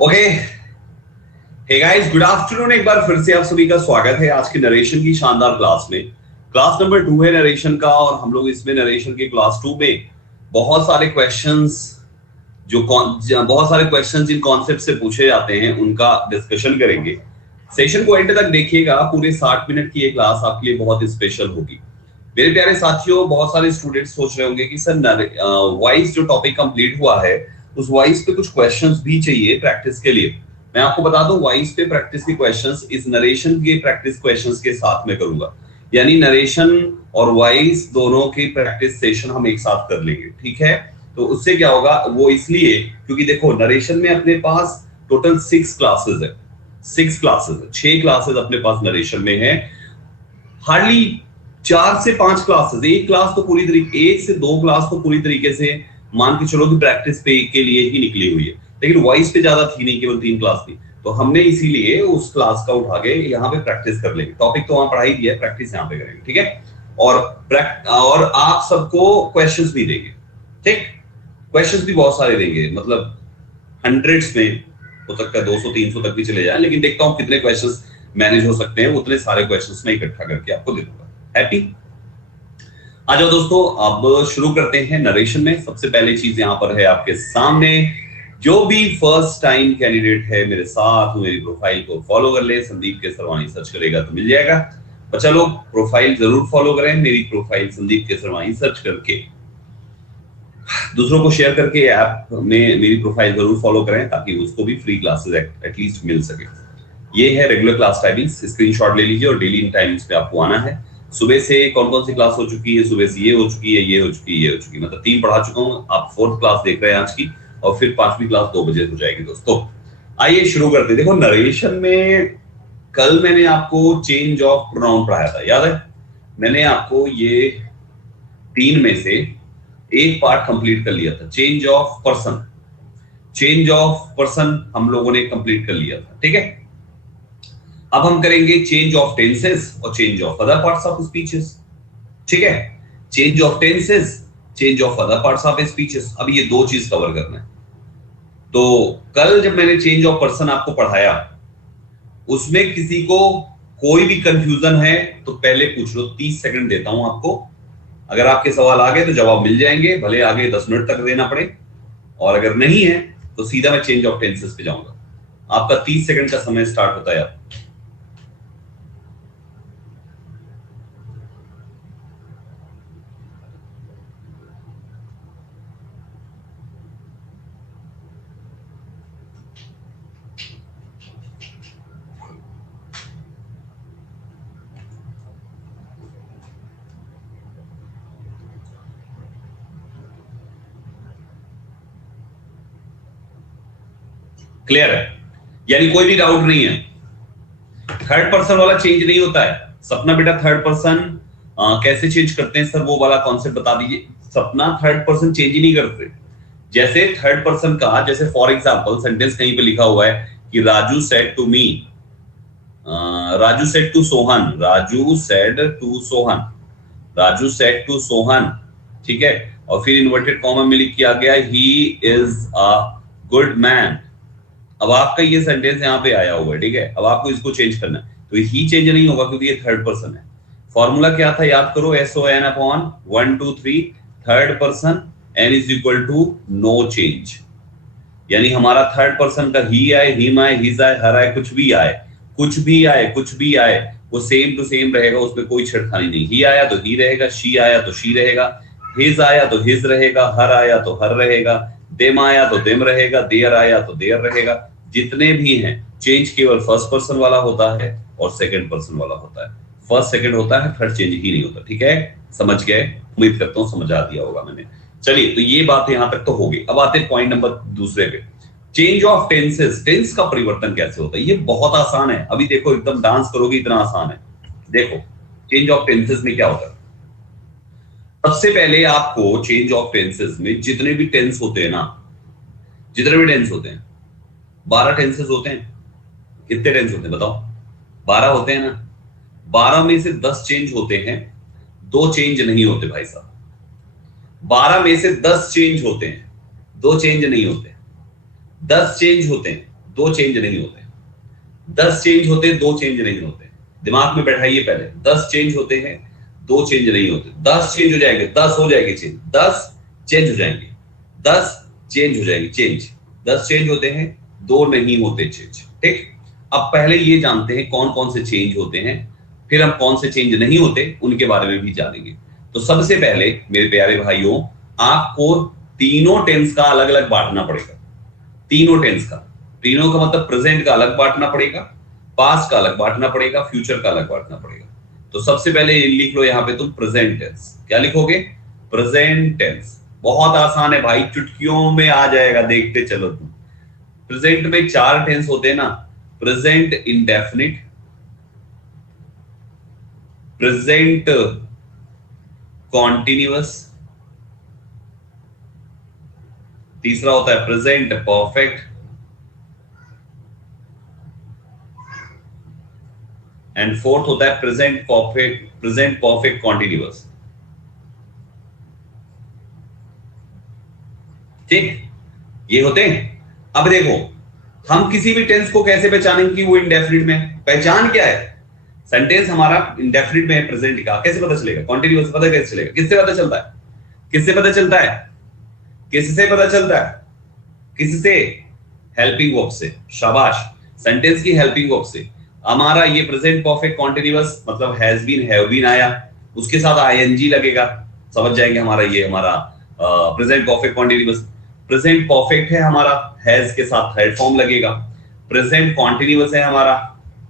Okay. Hey guys, good afternoon. एक बार फिर से आप सभी का स्वागत है आज की नरेशन की शानदार क्लास में। क्लास नंबर 2 है नरेशन का, और हम लोग इसमें नरेशन के क्लास 2 में बहुत सारे क्वेश्चंस बहुत सारे क्वेश्चंस जिन कॉन्सेप्ट से पूछे जाते हैं उनका डिस्कशन करेंगे। सेशन को एंड तक देखिएगा, पूरे 60 मिनट की ये क्लास आपके लिए बहुत स्पेशल होगी। मेरे प्यारे साथियों, बहुत सारे स्टूडेंट्स सोच रहे होंगे कि सर वाइस जो टॉपिक कंप्लीट हुआ है उस वाइस पे कुछ क्वेश्चंस भी चाहिए प्रैक्टिस के लिए। मैं आपको बता दूं, वाइस पे प्रैक्टिस के क्वेश्चंस इस नरेशन के प्रैक्टिस क्वेश्चंस के साथ में करूंगा, यानी नरेशन और वाइस दोनों की प्रैक्टिस सेशन हम एक साथ कर लेंगे, ठीक है। तो उससे क्या होगा, वो इसलिए क्योंकि देखो नरेशन में अपने पास टोटल 6 क्लासेस है। 6 क्लासेस है, 6 क्लासेस अपने पास नरेशन में है। हार्डली 4 से 5 क्लासेस, एक क्लास तो पूरी तरीके 1 से 2 क्लास तो पूरी तरीके से मान के चलो कि प्रैक्टिस पे के लिए ही निकली हुई है, लेकिन वॉइस पे ज्यादा थी नहीं, केवल 3 क्लास थी। तो हमने इसीलिए उस क्लास का उठा के यहाँ पे प्रैक्टिस कर लेंगे। टॉपिक तो वहां पढ़ाई दिया है, प्रैक्टिस यहाँ पे करेंगे, ठीक है। और आप सबको क्वेश्चंस भी देंगे, ठीक। क्वेश्चंस भी बहुत सारे देंगे, मतलब हंड्रेड्स में हो सकता है, 200 300 तक भी चले जाए, लेकिन देखता हूं कितने क्वेश्चंस मैनेज हो सकते हैं। उतने सारे क्वेश्चंस मैं इकट्ठा करके आपको दे दूंगा। हैप्पी? आ जाओ दोस्तों, अब शुरू करते हैं नरेशन में। सबसे पहले चीज यहां पर है आपके सामने, जो भी फर्स्ट टाइम कैंडिडेट है मेरे साथ, मेरी प्रोफाइल को फॉलो कर ले। संदीप केसरवानी सर्च करेगा तो मिल जाएगा। बच्चा लोग प्रोफाइल जरूर फॉलो करें, मेरी प्रोफाइल संदीप केसरवानी सर्च करके दूसरों को शेयर करके ऐप में मेरी प्रोफाइल जरूर फॉलो करें, ताकि उसको भी फ्री क्लासेस एटलीस्ट मिल सके। ये है रेगुलर क्लास टाइमिंग्स, स्क्रीनशॉट ले लीजिए और डेली इन टाइमिंग्स पे आपको आना है। सुबह से कौन कौन सी क्लास हो चुकी है, सुबह से ये हो चुकी है, ये हो चुकी है, ये हो चुकी है, मतलब 3 पढ़ा चुका हूँ। आप 4th क्लास देख रहे हैं आज की, और फिर 5वीं क्लास 2 बजे हो जाएगी दोस्तों। आइए शुरू करते हैं। देखो नरेशन में कल मैंने आपको चेंज ऑफ प्रोनाउन पढ़ाया था, याद है? मैंने आपको ये 3 में से एक पार्ट कंप्लीट कर लिया था, change of person. Change of person हम लोगों ने कंप्लीट कर लिया था, ठीक है। अब हम करेंगे चेंज ऑफ टेंसेस और change of other parts of speeches, ठीक है। Change of tenses, change of other parts of speeches, अब ये 2 चीज कवर करना है। तो कल जब मैंने चेंज ऑफ पर्सन आपको पढ़ाया, उसमें किसी को कोई भी कंफ्यूजन है तो पहले पूछ लो। 30 सेकंड देता हूं आपको, अगर आपके सवाल आ गए तो जवाब मिल जाएंगे, भले आगे 10 मिनट तक देना पड़े, और अगर नहीं है तो सीधा मैं चेंज ऑफ टेंसेस पे जाऊंगा। आपका 30 सेकंड का समय स्टार्ट होता है अब। क्लियर है? यानी कोई भी डाउट नहीं है। थर्ड पर्सन वाला चेंज नहीं होता है सपना बेटा। थर्ड पर्सन कैसे चेंज करते हैं सर, वो वाला कॉन्सेप्ट बता दीजिए। सपना थर्ड पर्सन चेंज ही नहीं करते। जैसे थर्ड पर्सन का, जैसे फॉर एग्जांपल सेंटेंस कहीं पे लिखा हुआ है कि Raju said to me, Raju said to Sohan, Raju said to Sohan, Raju said to Sohan, ठीक है। और फिर इन्वर्टेड कॉमा में लिख किया गया he is a good man. अब आपका ये सेंटेंस यहाँ पे आया हुआ है, ठीक है। अब आपको इसको चेंज करना है, तो ही चेंज नहीं होगा क्योंकि ये थर्ड पर्सन है। फॉर्मूला क्या था याद करो, SON upon 1 2 3, third person n is equal to no change. यानी हमारा थर्ड पर्सन का ही आए, हिम आए, हिज आए, हर आए, कुछ भी आए, कुछ भी आए, कुछ भी आए, वो सेम टू सेम रहेगा, उसमें कोई छेड़खानी नहीं। ही आया तो ही रहेगा, शी आया तो शी रहेगा, हिज आया तो हिज रहेगा, हर आया तो हर रहेगा, देम आया तो देम रहेगा, देयर आया तो देयर रहेगा। जितने भी हैं, चेंज केवल फर्स्ट पर्सन वाला होता है और सेकंड पर्सन वाला होता है। फर्स्ट सेकंड होता है, थर्ड चेंज ही नहीं होता, ठीक है। समझ गए? उम्मीद करता हूं समझा दिया होगा मैंने। चलिए, तो ये बात यहां तक तो हो गई। अब आते हैं पॉइंट नंबर दूसरे पे, चेंज ऑफ टेंसेस। टेंस का परिवर्तन कैसे होता है, ये बहुत आसान है। अभी देखो, एकदम डांस करोगे इतना आसान है। देखो चेंज ऑफ टेंसेस में क्या होता है। सबसे पहले आपको चेंज ऑफ टेंसेस में जितने भी टेंस होते हैं ना, जितने भी टेंस होते हैं, 12 टेंसेस होते हैं। कितने टेंस होते हैं बताओ? 12 होते हैं ना। 12 में से 10 चेंज होते हैं, 2 चेंज नहीं होते भाई साहब। 12 में से 10 चेंज होते हैं, 2 चेंज नहीं होते। 10 चेंज होते हैं, दो चेंज नहीं होते। 10 चेंज होते हैं, दो चेंज नहीं होते। दिमाग में बैठाइए पहले, 10 चेंज होते हैं, दो चेंज नहीं होते। 10 चेंज हो जाएंगे, 10 हो जाएंगे चेंज, 10 चेंज हो जाएंगे, 10 चेंज हो जाएगी चेंज। 10 चेंज होते हैं, दो नहीं होते चेंज। ठीक, अब पहले ये जानते हैं कौन कौन से चेंज होते हैं, फिर हम कौन से चेंज नहीं होते उनके बारे में भी जानेंगे। तो सबसे पहले मेरे प्यारे भाइयों, आपको तीनों टेंस का अलग अलग बांटना पड़ेगा। तीनों टेंस का, तीनों का मतलब प्रेजेंट का अलग बांटना पड़ेगा, पास्ट का अलग बांटना पड़ेगा, फ्यूचर का अलग बांटना पड़ेगा। तो सबसे पहले लिख लो यहां पे तुम प्रेजेंट टेंस। क्या लिखोगे? Present tense. बहुत आसान है भाई, चुटकियों में आ जाएगा, देखते चलो तुम। प्रेजेंट में 4 टेंस होते हैं ना, प्रेजेंट इंडेफिनिट, प्रेजेंट कॉन्टिन्यूअस, तीसरा होता है प्रेजेंट परफेक्ट, एंड फोर्थ होता है प्रेजेंट परफेक्ट कॉन्टिन्यूअस। ठीक, ये होते हैं। अब देखो, हम किसी भी टेंस को कैसे पहचानेंगे कि वो इंडेफिनिट में? पहचान क्या है? सेंटेंस हमारा इंडेफिनिट में है प्रेजेंट का, कैसे पता चलेगा? कॉन्टिन्यूअस पता कैसे चलेगा? किससे पता चलता है? किससे पता चलता है? किससे पता चलता है? किससे? हेल्पिंग वर्ब से। शाबाश, सेंटेंस की हेल्पिंग वर्ब से। हमारा ये प्रेजेंट परफेक्ट कॉन्टिन्यूअस मतलब हैज बीन, हैव बीन आया, उसके साथ आईएनजी लगेगा, समझ जाएंगे हमारा ये हमारा present perfect continuous. Present perfect है हमारा, हैज के साथ हेड फॉर्म लगेगा। प्रेजेंट कॉन्टिन्यूअस है हमारा,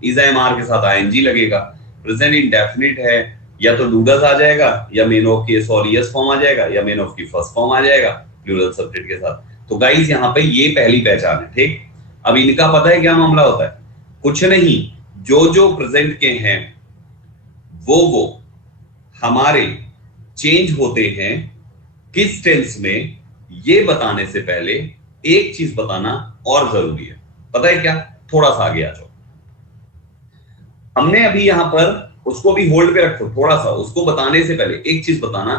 इज एमआर के साथ आईएनजी लगेगा। प्रेजेंट इंडेफिनिट है, या तो डूडस आ जाएगा, या मेन ऑफ केस और यस फॉर्म आ जाएगा, या मेन ऑफ की फर्स्ट फॉर्म आ जाएगा प्लूरल सब्जेक्ट के साथ। तो गाइस यहाँ पे ये पहली पहचान है। ठीक, अब इनका पता है क्या मामला होता है? कुछ नहीं, जो जो प्रेजेंट के हैं वो हमारे चेंज होते हैं किस टेंस में, ये बताने से पहले एक चीज बताना और जरूरी है। पता है क्या? थोड़ा सा आगे आ जाओ। हमने अभी यहां पर, उसको भी होल्ड पे रखो थोड़ा सा, उसको बताने से पहले एक चीज बताना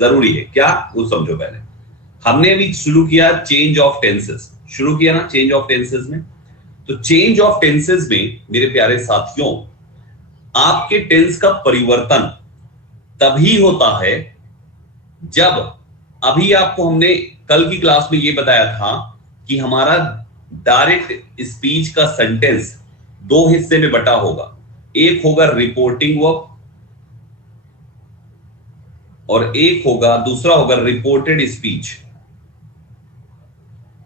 जरूरी है। क्या? वो समझो पहले। हमने अभी शुरू किया चेंज ऑफ टेंसेस, शुरू किया ना चेंज ऑफ टेंसेस में। तो चेंज ऑफ टेंसेस में मेरे प्यारे साथियों, आपके टेंस का परिवर्तन तभी होता है जब, अभी आपको हमने कल की क्लास में ये बताया था कि हमारा डायरेक्ट स्पीच का सेंटेंस दो हिस्से में बटा होगा। एक होगा रिपोर्टिंग वर्ब और एक होगा, दूसरा होगा रिपोर्टेड स्पीच।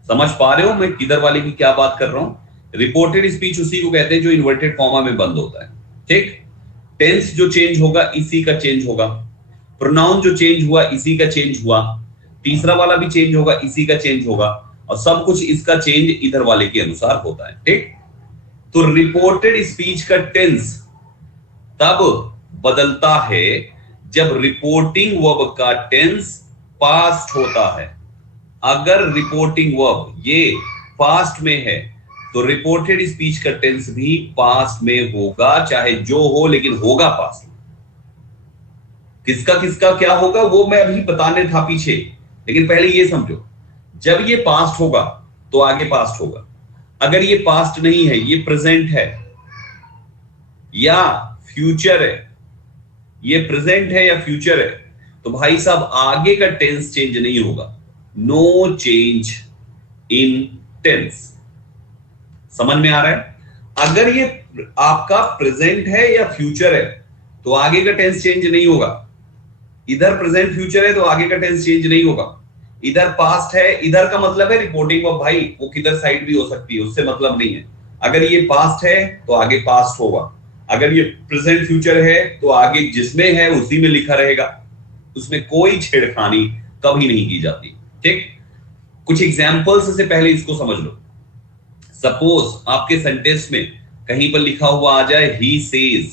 समझ पा रहे हो मैं किधर वाले की क्या बात कर रहा हूं? रिपोर्टेड स्पीच उसी को कहते हैं जो इन्वर्टेड कॉमा में बंद होता है। ठीक, टेंस जो चेंज होगा इसी का चेंज होगा, प्रोनाउन जो चेंज हुआ इसी का चेंज हुआ, तीसरा वाला भी चेंज होगा इसी का चेंज होगा, और सब कुछ इसका चेंज इधर वाले के अनुसार होता है। ठीक, तो रिपोर्टेड स्पीच का टेंस तब बदलता है जब रिपोर्टिंग वर्ब का टेंस पास्ट होता है। अगर रिपोर्टिंग वर्ब ये पास्ट में है तो रिपोर्टेड स्पीच का टेंस भी पास्ट में होगा, चाहे जो हो, लेकिन होगा पास्ट में। किसका किसका क्या होगा वो मैं अभी बताने था पीछे, लेकिन पहले ये समझो, जब ये पास्ट होगा तो आगे पास्ट होगा। अगर ये पास्ट नहीं है, ये प्रेजेंट है या फ्यूचर है, ये प्रेजेंट है या फ्यूचर है, तो भाई साहब आगे का टेंस चेंज नहीं होगा। No change in tense. समझ में आ रहा है? अगर ये आपका प्रेजेंट है या फ्यूचर है तो आगे का टेंस चेंज नहीं होगा। इधर प्रेजेंट फ्यूचर है तो आगे का टेंस चेंज नहीं होगा। इधर पास्ट है, इधर का मतलब है रिपोर्टिंग वर्ब, भाई वो किधर साइड भी हो सकती है, उससे मतलब नहीं है। अगर ये पास्ट है तो आगे पास्ट होगा, अगर ये प्रेजेंट फ्यूचर है तो आगे जिसमें है उसी में लिखा रहेगा, उसमें कोई छेड़खानी कभी नहीं की जाती। ठीक, कुछ एग्जांपल्स से पहले इसको समझ लो। सपोज आपके सेंटेंस में कहीं पर लिखा हुआ आ जाए ही सेज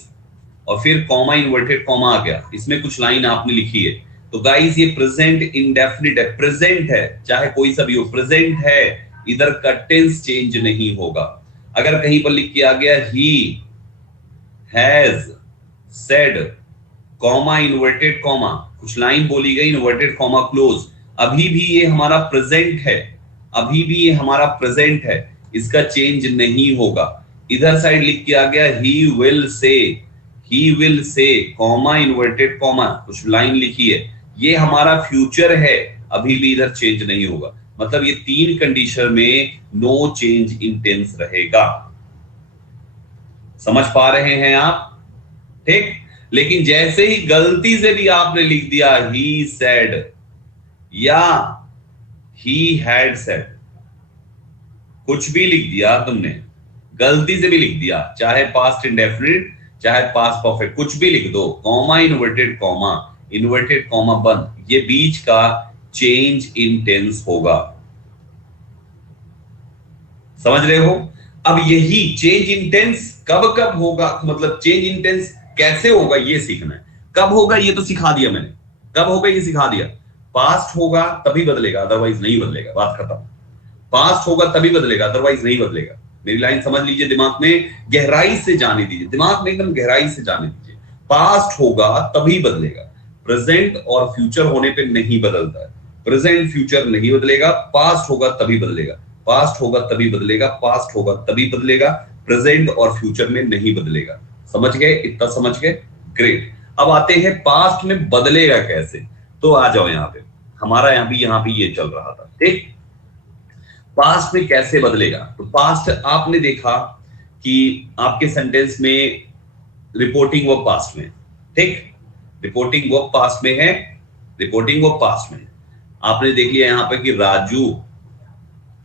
और फिर कॉमा इन्वर्टेड कॉमा आ गया, इसमें कुछ लाइन आपने लिखी है, तो गाइस ये प्रेजेंट इंडेफिनिट है, प्रेजेंट है, चाहे कोई सा भी हो, प्रेजेंट है, इधर का टेंस चेंज नहीं होगा। अगर कहीं पर लिख के आ गया he has said comma inverted comma, कुछ लाइन बोली गई इन्वर्टेड कॉमा क्लोज, अभी भी ये हमारा प्रेजेंट है, अभी भी ये हमारा प्रेजेंट है, इसका चेंज नहीं होगा। इधर साइड लिख के आ गया he will say comma inverted comma कुछ लाइन लिखी है, ये हमारा फ्यूचर है, अभी भी इधर चेंज नहीं होगा। मतलब ये तीन कंडीशन में नो चेंज इन टेंस रहेगा। समझ पा रहे हैं आप? ठीक। लेकिन जैसे ही गलती से भी आपने लिख दिया ही सेड या ही हैड सेड, कुछ भी लिख दिया तुमने, गलती से भी लिख दिया, चाहे पास्ट इंडेफिनिट चाहे पास्ट परफेक्ट, कुछ भी लिख दो, कॉमा इन्वर्टेड कॉमा बंद, ये बीच का चेंज इन टेंस होगा। समझ रहे हो? अब यही चेंज इन टेंस कब कब होगा, मतलब चेंज इन टेंस कैसे होगा ये सीखना है। कब होगा ये तो सिखा दिया मैंने, कब होगा ये सिखा दिया। पास्ट होगा तभी बदलेगा, अदरवाइज नहीं बदलेगा, बात खत्म। पास्ट होगा तभी बदलेगा, अदरवाइज नहीं बदलेगा। मेरी लाइन समझ लीजिए, दिमाग में गहराई से जाने दीजिए, दिमाग में एकदम गहराई से जाने दीजिए। पास्ट होगा तभी बदलेगा, प्रेजेंट और फ्यूचर होने पे नहीं बदलता है। प्रेजेंट फ्यूचर नहीं बदलेगा, पास्ट होगा तभी बदलेगा, पास्ट होगा तभी बदलेगा, पास्ट होगा तभी बदलेगा, प्रेजेंट और फ्यूचर में नहीं बदलेगा। समझ गए? इतना समझ गए? ग्रेट। अब आते हैं पास्ट में बदलेगा कैसे। तो आ जाओ यहाँ पे, हमारा यहाँ भी ये चल रहा था। ठीक, पास्ट में कैसे बदलेगा। तो पास्ट आपने देखा कि आपके सेंटेंस में रिपोर्टिंग वर्ब पास्ट में, ठीक, रिपोर्टिंग वर्ब पास्ट में है, रिपोर्टिंग वर्ब पास्ट में। आपने देख लिया यहाँ पे कि राजू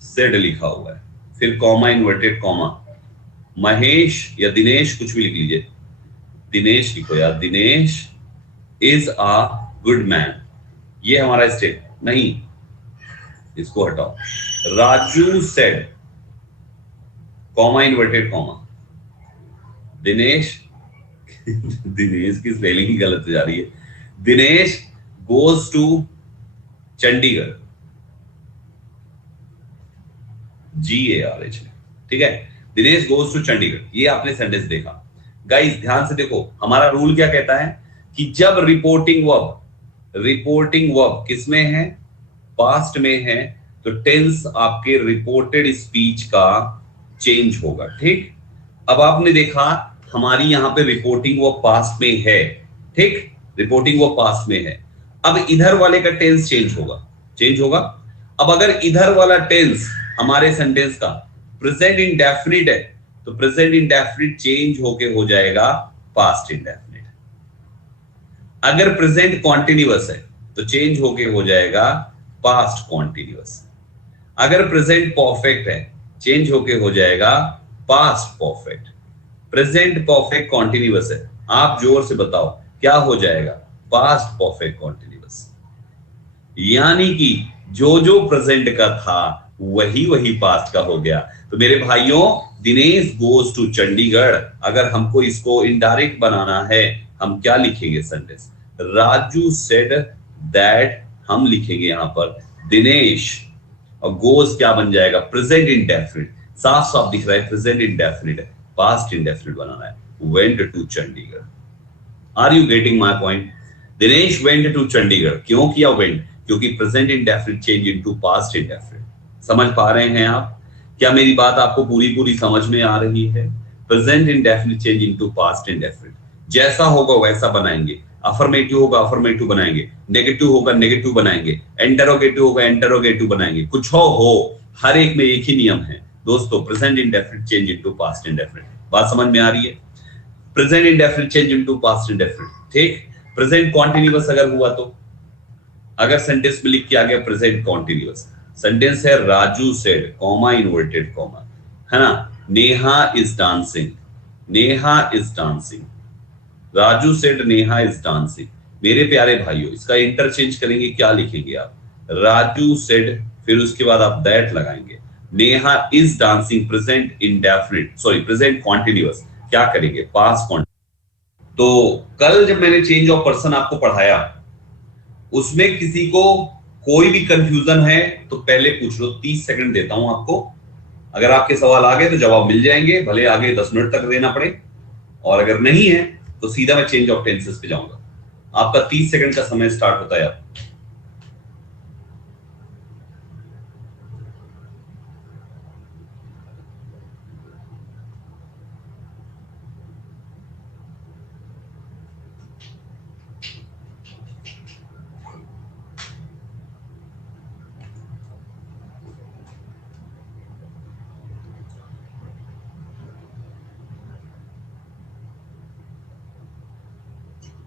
सेड लिखा हुआ है, फिर कॉमा इन्वर्टेड कॉमा, महेश या दिनेश कुछ भी लिख लीजिए, दिनेश लिखो यार, Dinesh is a good man, ये हमारा स्टेट नहीं, इसको हटाओ। Raju said comma inverted comma, Dinesh Dinesh की स्पेलिंग ही गलत हो जा रही है, Dinesh goes to Chandigarh, GARH, ठीक है, दिनेश गोज टू चंडीगढ़, ये आपने सेंटेंस देखा। गाइस ध्यान से देखो, हमारा रूल क्या कहता है कि जब रिपोर्टिंग वर्ब किसमें है, पास्ट में है, तो टेंस आपके रिपोर्टेड स्पीच का चेंज होगा। ठीक, अब आपने देखा हमारी यहां पे रिपोर्टिंग वर्ब पास्ट में है, ठीक, रिपोर्टिंग वर्ब पास्ट में है। अब इधर वाले का टेंस चेंज होगा। अब अगर इधर वाला टेंस हमारे सेंटेंस का प्रेजेंट इंडेफिनिट है, तो प्रेजेंट इंडेफिनिट चेंज होके हो जाएगा पास्ट इंडेफिनिट। अगर प्रेजेंट कॉन्टिन्यूअस है तो चेंज होके हो जाएगा पास्ट कॉन्टिन्यूअस। अगर प्रेजेंट परफेक्ट है चेंज होके हो जाएगा past perfect. Present perfect continuous है, आप जोर से बताओ क्या हो जाएगा, पास्ट परफेक्ट कॉन्टिन्यूअस। यानी कि जो जो प्रेजेंट का था वही पास्ट का हो गया। तो मेरे भाइयों, दिनेश गोज टू चंडीगढ़, अगर हमको इसको इनडायरेक्ट बनाना है, हम क्या लिखेंगे सेंटेंस, राजू सेड दैट, हम लिखेंगे यहां पर दिनेश, और गोज क्या बन जाएगा, प्रेजेंट इंडेफिनिट, साफ साफ दिख रहा है प्रेजेंट इंडेफिनिट है, पास्ट इंडेफिनिट बनाना है, went to Chandigarh. Are you getting my point? Dinesh went to Chandigarh, क्यों किया वेंट, क्योंकि present indefinite change into past indefinite. समझ पा रहे हैं आप? क्या मेरी बात आपको पूरी समझ में आ रही है? Present indefinite change into past indefinite, जैसा होगा वैसा बनाएंगे। अफर्मेटिव होगा अफर्मेटिव बनाएंगे, नेगेटिव होगा नेगेटिव बनाएंगे, इंटरोगेटिव होगा इंटरोगेटिव बनाएंगे, कुछ हो हर एक में एक ही नियम है दोस्तों, present indefinite change into past indefinite. बात समझ में आ रही है? Present indefinite change into past indefinite, ठीक। प्रेजेंट कॉन्टिन्यूअस अगर हुआ तो, अगर सेंटेंस में लिख के आ गया प्रेजेंट कॉन्टिन्यूअस, सेंटेंस है Raju said comma inverted comma, है ना, Neha is dancing, Neha is dancing, Raju said Neha is dancing. मेरे प्यारे भाइयों, इसका इंटरचेंज करेंगे, क्या लिखेंगे आप, राजू सेड, फिर उसके बाद आप दैट लगाएंगे, Neha is dancing present indefinite, sorry present continuous, क्या करेंगे, पास्ट कॉन्टिन्यूअस। तो कल जब मैंने चेंज ऑफ पर्सन आपको पढ़ाया, उसमें किसी को कोई भी कंफ्यूजन है तो पहले पूछ लो, 30 सेकंड देता हूं आपको, अगर आपके सवाल आ गए तो जवाब मिल जाएंगे, भले आगे 10 मिनट तक देना पड़े, और अगर नहीं है तो सीधा मैं चेंज ऑफ टेंसेस पे जाऊंगा। आपका 30 सेकंड का समय स्टार्ट होता है अब।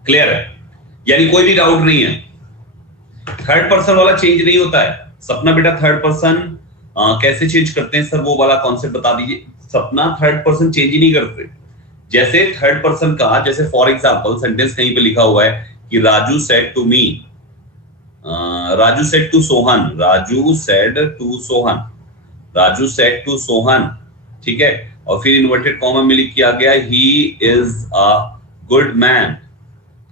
क्लियर है? यानी कोई भी डाउट नहीं है, थर्ड पर्सन वाला चेंज नहीं होता है। सपना बेटा थर्ड पर्सन कैसे चेंज करते हैं सर, वो वाला कॉन्सेप्ट बता दीजिए। सपना थर्ड पर्सन चेंज ही नहीं करते। जैसे थर्ड पर्सन का, जैसे फॉर एग्जांपल सेंटेंस कहीं पे लिखा हुआ है कि Raju said to me, Raju said to Sohan, Raju said to Sohan, Raju said to Sohan, ठीक है, और फिर इन्वर्टेड कॉमा में लिख किया गया he is a good man.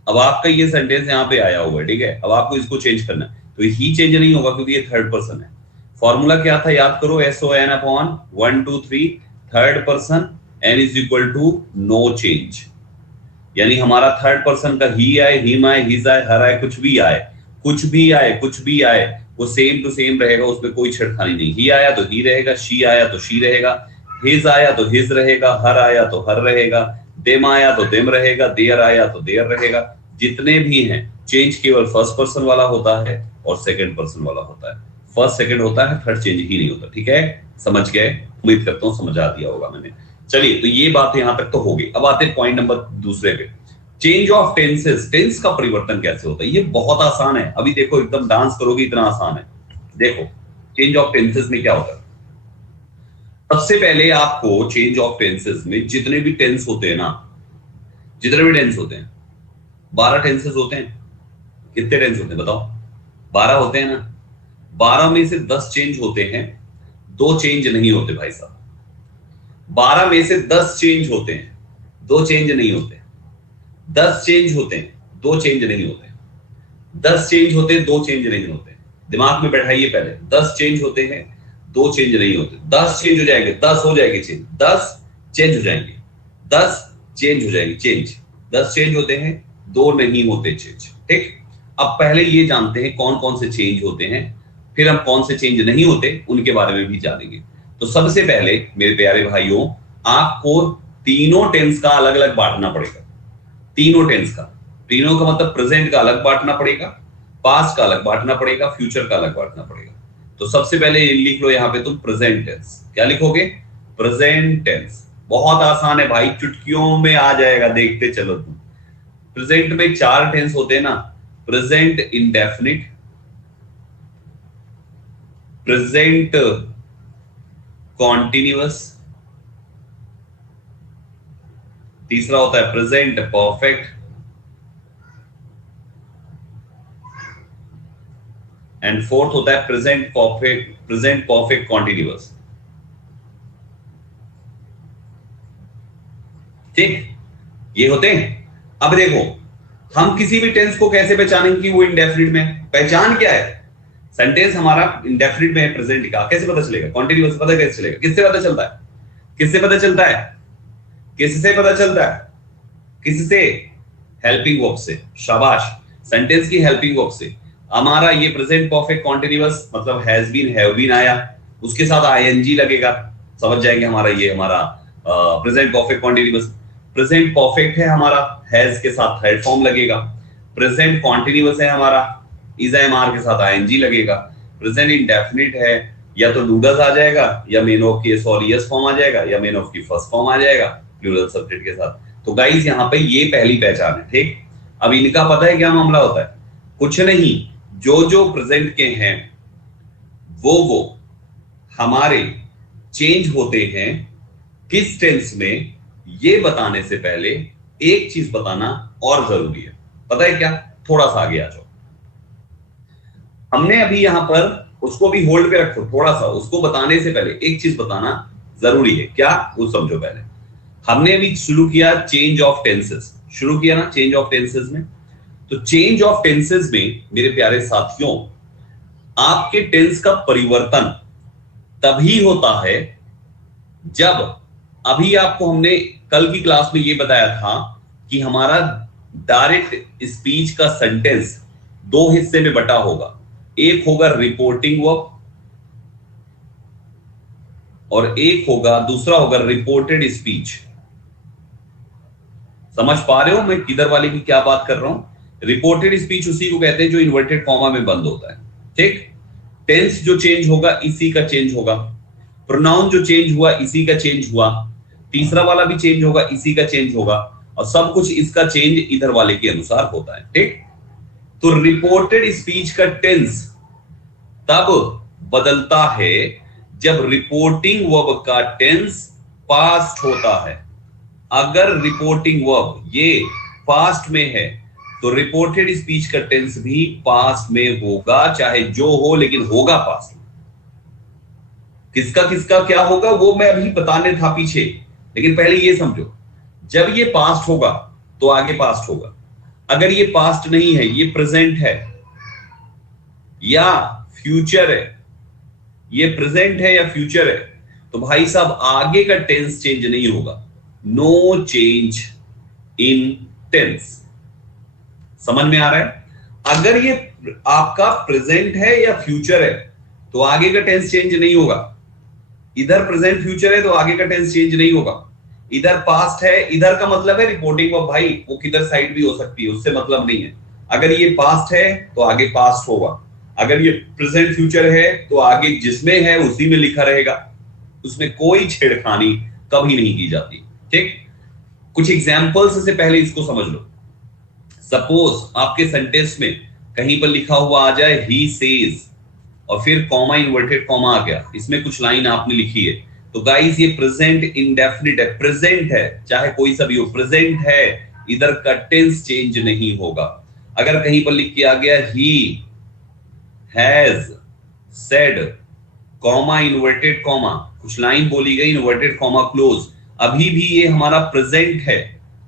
अब आपका ये सेंटेंस यहाँ पे आया हुआ है, ठीक है, अब आपको इसको चेंज करना है, तो ही चेंज नहीं होगा क्योंकि ये थर्ड पर्सन है। फॉर्मूला क्या था याद करो, SON upon 1 2 3 third person n is equal to no change. यानी हमारा थर्ड पर्सन का ही आए, हिम आए, हिज आए, हर आए, कुछ भी आए, कुछ भी आए, कुछ भी आए, वो सेम टू सेम रहेगा, उसमें कोई छेड़खानी नहीं। ही आया तो ही रहेगा, शी आया तो शी रहेगा, हिज आया तो हिज रहेगा, हर आया तो हर रहेगा, देम आया तो देम रहेगा, देयर आया तो देयर रहेगा। जितने भी हैं चेंज केवल फर्स्ट पर्सन वाला होता है और सेकंड पर्सन वाला होता है। फर्स्ट सेकंड होता है, थर्ड चेंज ही नहीं होता। ठीक है, समझ गए? उम्मीद करता हूं समझ आ दिया होगा मैंने। चलिए, तो ये बात यहां तक तो हो गई। अब आते हैं पॉइंट नंबर दूसरे पे, चेंज ऑफ टेंसेस। टेंस का परिवर्तन कैसे होता है? ये बहुत आसान है। अभी देखो, एकदम डांस करोगे इतना आसान है। देखो चेंज ऑफ टेंसेस में क्या होता है। सबसे पहले आपको चेंज ऑफ टेंसेस में जितने भी टेंस होते हैं ना, जितने भी टेंस होते हैं, 12 टेंसेस होते हैं। कितने टेंस होते हैं बताओ? 12 होते हैं ना। 12 में से 10 चेंज होते हैं, 2 चेंज नहीं होते भाई साहब। 12 में से 10 चेंज होते हैं, 2 चेंज नहीं होते। 10 चेंज होते हैं, 2 चेंज नहीं होते। 10 चेंज होते हैं, 2 चेंज नहीं होते। दिमाग में बैठाइए पहले, 10 चेंज होते हैं, 2 चेंज नहीं होते। 10 चेंज हो जाएंगे, 10 हो जाएंगे चेंज, 10 चेंज हो जाएंगे, 10 चेंज हो जाएंगे चेंज। 10 चेंज होते हैं, 2 नहीं होते चेंज। ठीक, अब पहले ये जानते हैं कौन कौन से चेंज होते हैं, फिर हम कौन से चेंज नहीं होते उनके बारे में भी जानेंगे। तो सबसे पहले मेरे प्यारे भाइयों, आपको तीनों टेंस का अलग अलग बांटना पड़ेगा। तीनों टेंस का, तीनों का मतलब प्रेजेंट का अलग बांटना पड़ेगा, पास्ट का अलग बांटना पड़ेगा, फ्यूचर का अलग बांटना पड़ेगा। तो सबसे पहले लिख लो यहां पे तुम प्रेजेंट टेंस। क्या लिखोगे? Present tense. बहुत आसान है भाई, चुटकियों में आ जाएगा, देखते चलो तुम। प्रेजेंट में 4 टेंस होते हैं ना, प्रेजेंट इंडेफिनिट, प्रेजेंट कॉन्टिन्यूअस, तीसरा होता है प्रेजेंट परफेक्ट, एंड फोर्थ होता है प्रेजेंट परफेक्ट कॉन्टिन्यूअस। ठीक, ये होते हैं। अब देखो, हम किसी भी टेंस को कैसे पहचानेंगे कि वो इंडेफिनिट में? पहचान क्या है? सेंटेंस हमारा इंडेफिनिट में है प्रेजेंट का, कैसे पता चलेगा? कॉन्टिन्यूअस पता कैसे चलेगा? किससे पता चलता है? किससे पता चलता है? किससे पता चलता है? किससे? हेल्पिंग वर्ब से। शाबाश, सेंटेंस की हेल्पिंग वर्ब से। हमारा ये प्रेजेंट परफेक्ट कॉन्टिन्यूअस मतलब हैज बीन, हैव बीन आया, उसके साथ आईएनजी लगेगा, समझ जाएंगे हमारा ये हमारा present perfect continuous. Present perfect है हमारा, हैज के साथ थर्ड फॉर्म लगेगा। प्रेजेंट कॉन्टिन्यूअस है हमारा, इज एम आर के साथ आईएनजी लगेगा। प्रेजेंट इंडेफिनिट है, या तो डूडस आ जाएगा, या मेन ऑफ की सॉरी फॉर्म आ जाएगा, या मेन ऑफ की फर्स्ट फॉर्म आ जाएगा प्लूरल सब्जेक्ट के साथ। तो गाइस यहाँ पे ये पहली पहचान है। ठीक, अब इनका पता है क्या मामला होता है? कुछ नहीं, जो जो प्रेजेंट के हैं वो हमारे चेंज होते हैं किस टेंस में, ये बताने से पहले एक चीज बताना और जरूरी है। पता है क्या? थोड़ा सा आगे आ जाओ। हमने अभी यहां पर उसको भी होल्ड पे रखो, थोड़ा सा उसको बताने से पहले एक चीज बताना जरूरी है। क्या? वो समझो पहले। हमने अभी शुरू किया चेंज ऑफ टेंसेस, शुरू किया ना चेंज ऑफ टेंसेस में। तो चेंज ऑफ टेंसेस में मेरे प्यारे साथियों, आपके टेंस का परिवर्तन तभी होता है जब, अभी आपको हमने कल की क्लास में ये बताया था कि हमारा डायरेक्ट स्पीच का सेंटेंस 2 हिस्से में बटा होगा। एक होगा रिपोर्टिंग वर्ब और एक होगा, दूसरा होगा रिपोर्टेड स्पीच। समझ पा रहे हो मैं किधर वाले की क्या बात कर रहा हूं? रिपोर्टेड स्पीच उसी को कहते हैं जो इन्वर्टेड कॉमा में बंद होता है। ठीक, टेंस जो चेंज होगा इसी का चेंज होगा, प्रोनाउन जो चेंज हुआ इसी का चेंज हुआ, तीसरा वाला भी चेंज होगा इसी का चेंज होगा, और सब कुछ इसका चेंज इधर वाले के अनुसार होता है, ठीक। तो रिपोर्टेड स्पीच का टेंस तब बदलता है जब रिपोर्टिंग वर्ब का टेंस पास्ट होता है। अगर रिपोर्टिंग वर्ब ये पास्ट में है तो रिपोर्टेड स्पीच का टेंस भी पास्ट में होगा, चाहे जो हो, लेकिन होगा पास्ट में। किसका किसका क्या होगा वो मैं अभी बताने था पीछे, लेकिन पहले ये समझो, जब ये पास्ट होगा तो आगे पास्ट होगा। अगर ये पास्ट नहीं है, ये प्रेजेंट है या फ्यूचर है, ये प्रेजेंट है या फ्यूचर है, तो भाई साहब आगे का टेंस चेंज नहीं होगा। No change in tense. समझ में आ रहा है? अगर ये आपका प्रेजेंट है या फ्यूचर है तो आगे का टेंस चेंज नहीं होगा। इधर प्रेजेंट फ्यूचर है तो आगे का टेंस चेंज नहीं होगा। इधर पास्ट है, इधर का मतलब है रिपोर्टिंग वर्ब, भाई वो किधर साइड भी हो सकती है, उससे मतलब नहीं है। अगर ये पास्ट है तो आगे पास्ट होगा, अगर ये प्रेजेंट फ्यूचर है तो आगे जिसमें है उसी में लिखा रहेगा, उसमें कोई छेड़खानी कभी नहीं की जाती, ठीक। कुछ एग्जांपल्स से पहले इसको समझ लो। सपोज आपके सेंटेंस में कहीं पर लिखा हुआ आ जाए ही सेज और फिर कॉमा इन्वर्टेड कॉमा आ गया, इसमें कुछ लाइन आपने लिखी है, तो गाइस ये प्रेजेंट इंडेफिनिट है, प्रेजेंट है, चाहे कोई सा भी हो, प्रेजेंट है, इधर का टेंस चेंज नहीं होगा। अगर कहीं पर लिख के आ गया he has said comma inverted comma, कुछ लाइन बोली गई, इन्वर्टेड कॉमा क्लोज, अभी भी ये हमारा प्रेजेंट है,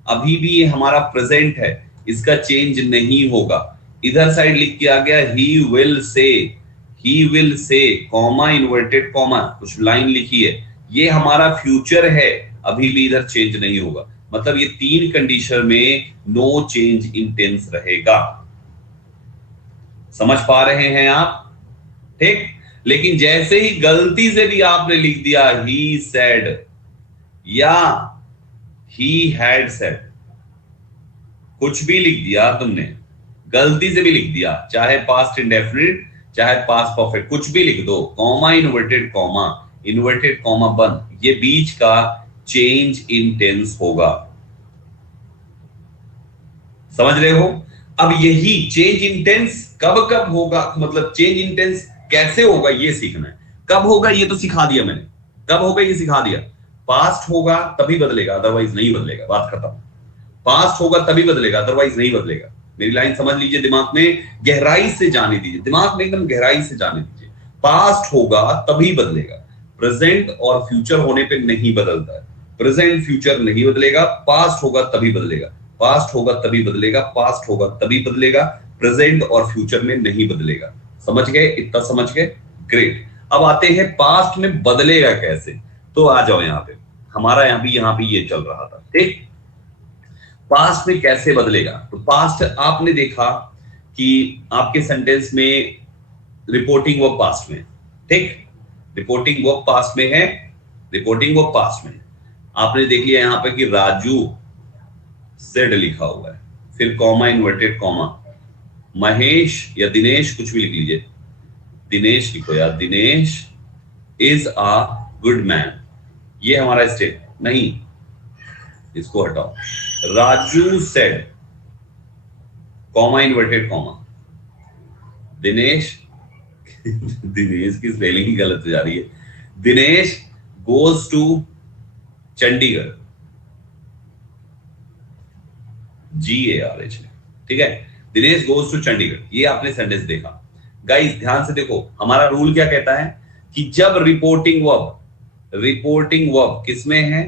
अभी भी ये हमारा प्रेजेंट है, इसका चेंज नहीं होगा। इधर साइड लिख के आ गया he will say comma inverted comma, कुछ लाइन लिखी है, ये हमारा फ्यूचर है, अभी भी इधर चेंज नहीं होगा। मतलब ये तीन कंडीशन में नो चेंज इन टेंस रहेगा। समझ पा रहे हैं आप? ठीक। लेकिन जैसे ही गलती से भी आपने लिख दिया ही सेड या ही हैड सेड, कुछ भी लिख दिया तुमने, गलती से भी लिख दिया, चाहे पास्ट इंडेफिनिट चाहे पास्ट परफेक्ट, कुछ भी लिख दो, कॉमा इन्वर्टेड कॉमा बंद, ये बीच का चेंज इन टेंस होगा। समझ रहे हो? अब यही चेंज इन टेंस कब कब होगा, मतलब चेंज इन टेंस कैसे होगा ये सीखना है। कब होगा ये तो सिखा दिया मैंने, कब होगा ये सिखा दिया। पास्ट होगा तभी बदलेगा, अदरवाइज नहीं बदलेगा, बात खत्म। पास्ट होगा तभी बदलेगा, अदरवाइज नहीं बदलेगा। मेरी लाइन समझ लीजिए, दिमाग में गहराई से जाने दीजिए, दिमाग में एकदम गहराई से जाने दीजिए। पास्ट होगा तभी बदलेगा, प्रेजेंट और फ्यूचर होने पे नहीं बदलता है। प्रेजेंट फ्यूचर नहीं बदलेगा, पास्ट होगा तभी बदलेगा, पास्ट होगा तभी बदलेगा, पास्ट होगा तभी बदलेगा, प्रेजेंट और फ्यूचर में नहीं बदलेगा। समझ गए? इतना समझ गए? ग्रेट। अब आते हैं पास्ट में बदलेगा कैसे, तो आ जाओ यहाँ पे, हमारा यहाँ भी ये चल रहा था, ठीक। पास्ट में कैसे बदलेगा, तो पास्ट आपने देखा कि आपके सेंटेंस में रिपोर्टिंग वर्ब पास्ट में, ठीक, रिपोर्टिंग वर्ब पास्ट में है, रिपोर्टिंग वर्ब पास्ट में आपने देख लिया यहाँ पे कि राजू सेड लिखा हुआ है, फिर कॉमा इन्वर्टेड कॉमा, महेश या दिनेश, कुछ भी लिख लीजिए, दिनेश लिखो यार, Dinesh is a good man, ये हमारा स्टेट नहीं, इसको हटाओ, Raju said comma inverted comma, Dinesh Dinesh की स्पेलिंग ही गलत हो जा रही है, Dinesh goes to Chandigarh, GARH, ठीक है, दिनेश गोज टू चंडीगढ़, ये आपने सेंटेंस देखा। गाइस ध्यान से देखो, हमारा रूल क्या कहता है कि जब रिपोर्टिंग वर्ब किसमें है,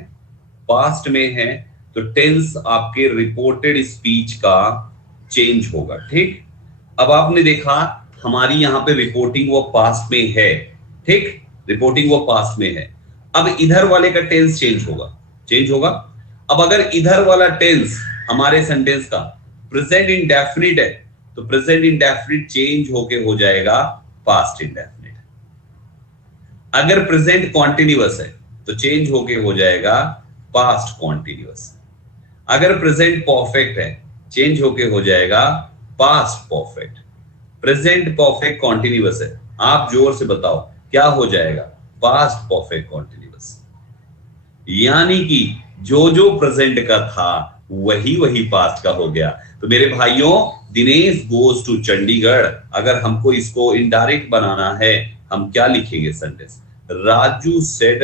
पास्ट में है, तो टेंस आपके रिपोर्टेड स्पीच का चेंज होगा, ठीक। अब आपने देखा हमारी यहां पे रिपोर्टिंग वर्ब पास्ट में है, ठीक, रिपोर्टिंग वर्ब पास्ट में है। अब इधर वाले का टेंस चेंज होगा। अब अगर इधर वाला टेंस हमारे सेंटेंस का प्रेजेंट इंडेफिनिट है तो प्रेजेंट इंडेफिनिट चेंज होके हो जाएगा पास्ट इंडेफिनिट। अगर प्रेजेंट कॉन्टिन्यूअस है तो चेंज होके हो जाएगा पास्ट कॉन्टिन्यूअस। अगर प्रेजेंट परफेक्ट है चेंज होके हो जाएगा past perfect. Present perfect continuous है, आप जोर से बताओ क्या हो जाएगा, पास्ट परफेक्ट कॉन्टिन्यूअस। यानी कि जो प्रेजेंट का था वही वही पास्ट का हो गया। तो मेरे भाइयों, दिनेश गोज टू चंडीगढ़, अगर हमको इसको इनडायरेक्ट बनाना है, हम क्या लिखेंगे सेंटेंस? राजू सेड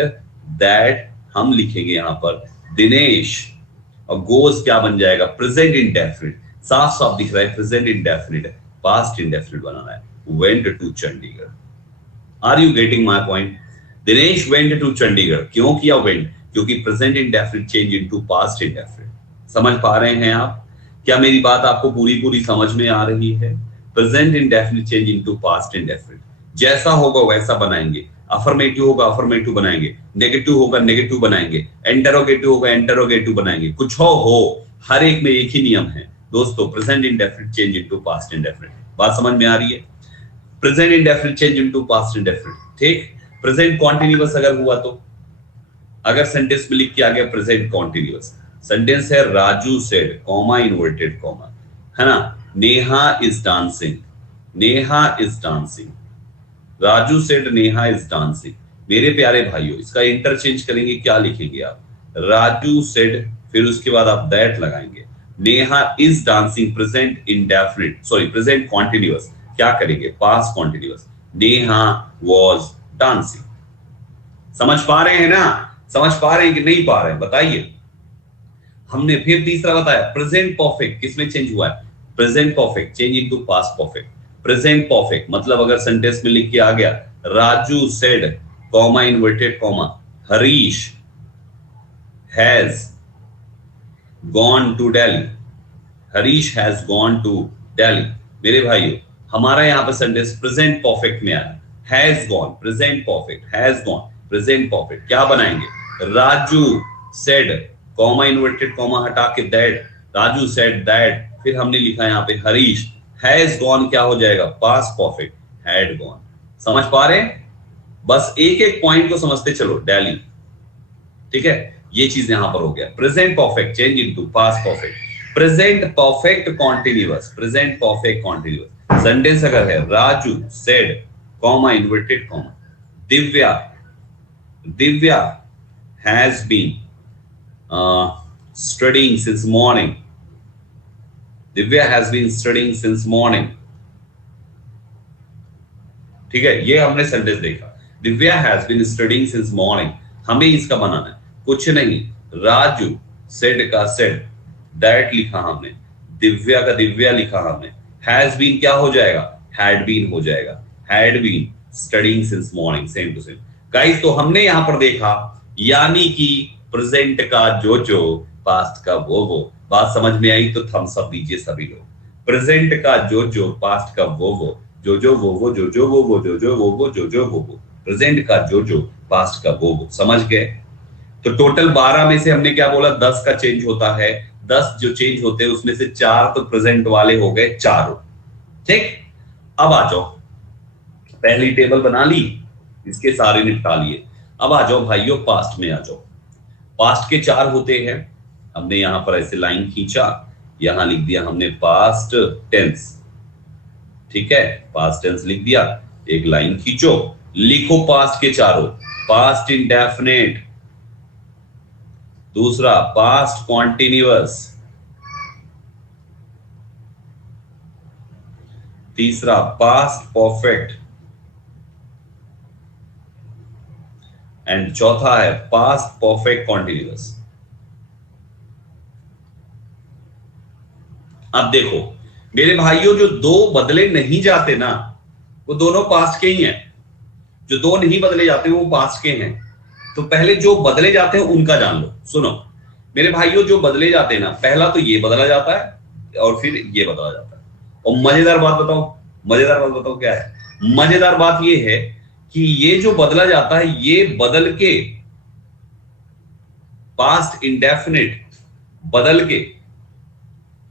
दैट, हम लिखेंगे यहां पर दिनेश, और गोज क्या बन जाएगा? प्रेजेंट इंडेफिनिट, साफ साफ दिख रहा है प्रेजेंट इंडेफिनिट है, पास्ट इंडेफिनिट बनाना है, went to Chandigarh. Are you getting my point? Dinesh went to Chandigarh, क्यों किया वेंट? क्योंकि present indefinite change into past indefinite. समझ पा रहे हैं आप? क्या मेरी बात आपको पूरी पूरी समझ में आ रही है? Present indefinite change into past indefinite, जैसा होगा वैसा बनाएंगे। अफर्मेटिव होगा अफर्मेटिव बनाएंगे, नेगेटिव होगा नेगेटिव बनाएंगे, इंटरोगेटिव होगा इंटरोगेटिव बनाएंगे। कुछ हो हर एक में एक ही नियम है दोस्तों, present indefinite change into past indefinite. बात समझ में आ रही है? Present indefinite change into past indefinite, ठीक। प्रेजेंट कॉन्टिन्यूअस अगर हुआ तो, अगर सेंटेंस में लिख के आ गया प्रेजेंट कॉन्टिन्यूअस, सेंटेंस है Raju said, comma inverted comma, है ना, Neha is dancing, Neha is dancing, Raju said Neha is dancing. मेरे प्यारे भाइयों, इसका इंटरचेंज करेंगे, क्या लिखेंगे आप? राजू सेड, फिर उसके बाद आप दैट लगाएंगे, Neha is dancing present indefinite, sorry present continuous, क्या करेंगे? Past continuous, Neha was dancing. समझ पा रहे हैं ना? समझ पा रहे हैं कि नहीं पा रहे हैं? बताइए। हमने फिर तीसरा बताया, प्रेजेंट परफेक्ट किसमें चेंज हुआ है? Present perfect change into past perfect. Present perfect मतलब अगर सेंटेंस में लिख के आ गया Raju said, comma inverted comma, Harish has gone to Delhi, Harish has gone to Delhi. मेरे भाइयों, हमारा यहां पर सेंटेंस प्रेजेंट परफेक्ट में आया, has gone, present perfect, has gone, present perfect, क्या बनाएंगे? Raju said, comma inverted comma हटा के दैट, राजू सेड दैट, फिर हमने लिखा यहाँ पे हरीश हैज गॉन, क्या हो जाएगा? Past perfect, had gone. समझ पा रहे हैं? बस एक एक पॉइंट को समझते चलो, दिल्ली, ठीक है। ये चीज यहां पर हो गया, present perfect change into past perfect, present perfect continuous, present perfect continuous. Sentence अगर है Raju said, comma inverted comma, Divya, Divya has been studying since morning, दिव्या has been studying since morning, ठीक है। ये हमने सेंटेंस देखा, Divya has been studying since morning। हमें इसका बनाना है, कुछ नहीं, राजू सेड का सेड, दैट लिखा हमने, दिव्या का दिव्या लिखा हमने, has been क्या हो जाएगा? had been हो जाएगा, had been studying since morning, same to same. Guys, तो हमने यहां पर देखा, यानी कि प्रेजेंट का जो पास्ट का वो। बात समझ में आई तो थम्स अप दीजिए सभी लोग। प्रेजेंट का जो पास्ट का वो, जो वो, जो वो, जो वो, प्रेजेंट का जो पास्ट का वो। समझ गए? तो टोटल 12 में से हमने क्या बोला? 10 का चेंज होता है, 10 जो चेंज होते हैं उसमें से 4 तो प्रेजेंट वाले हो गए, चारों, ठीक। अब आ जाओ, पहली टेबल बना ली, इसके सारे निपटा लिए। अब आ जाओ भाइयों, पास्ट में आ जाओ। पास्ट के 4 होते हैं, हमने यहां पर ऐसे लाइन खींचा, यहां लिख दिया हमने पास्ट टेंस, ठीक है, पास्ट टेंस लिख दिया, एक लाइन खींचो, लिखो पास्ट के चारों, पास्ट इंडेफिनिट, दूसरा पास्ट कॉन्टिन्यूअस, तीसरा पास्ट परफेक्ट, एंड चौथा है पास्ट परफेक्ट कॉन्टिन्यूअस। अब देखो मेरे भाइयों, जो दो बदले नहीं जाते ना, वो दोनों पास्ट के ही हैं। जो दो नहीं बदले जाते वो पास्ट के हैं। तो पहले जो बदले जाते हैं उनका जान लो। सुनो मेरे भाइयों, जो बदले जाते हैं ना, पहला तो ये बदला जाता है और फिर ये बदला जाता है। और मजेदार बात बताओ, मजेदार बात बताओ क्या है? मजेदार बात ये है कि ये जो बदला जाता है, ये बदल के पास्ट इंडेफिनिट बदल के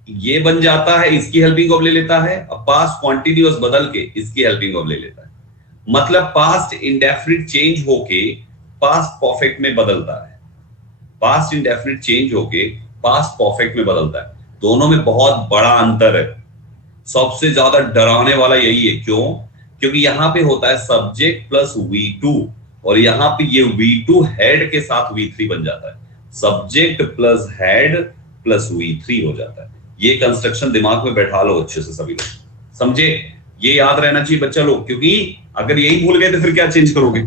ये बन जाता है, इसकी हेल्पिंग ऑफ ले लेता है, और पास्ट कॉन्टिन्यूअस बदल के इसकी हेल्पिंग ऑफ ले लेता है। मतलब पास्ट इंडेफिनिट चेंज होके पास्ट परफेक्ट में बदलता है, पास्ट इंडेफिनिट चेंज होके पास्ट परफेक्ट में बदलता है। दोनों में बहुत बड़ा अंतर है। सबसे ज्यादा डराने वाला यही है। क्यों? क्योंकि यहां पे होता है सब्जेक्ट प्लस V2, और यहां पे ये V2 हेड के साथ V3 बन जाता है। Subject plus head plus V3 हो जाता है। ये कंस्ट्रक्शन दिमाग में बैठा लो अच्छे से सभी लोग, समझे? ये याद रहना चाहिए बच्चा लोग, क्योंकि अगर यही भूल गए तो फिर क्या चेंज करोगे?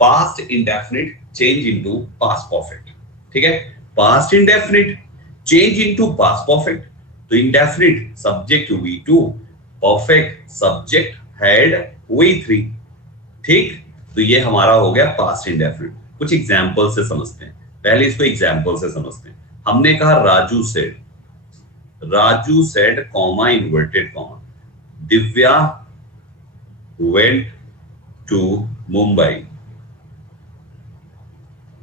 Past indefinite change into past perfect, ठीक है? Past indefinite change into past perfect. तो indefinite subject V2, perfect subject had V3, ठीक? तो ये हमारा हो गया पास्ट इंडेफिनिट। कुछ एग्जांपल से समझते हैं, पहले इसको एग्जांपल से समझते हैं। हमने कहा Raju said comma inverted comma, Divya went to Mumbai.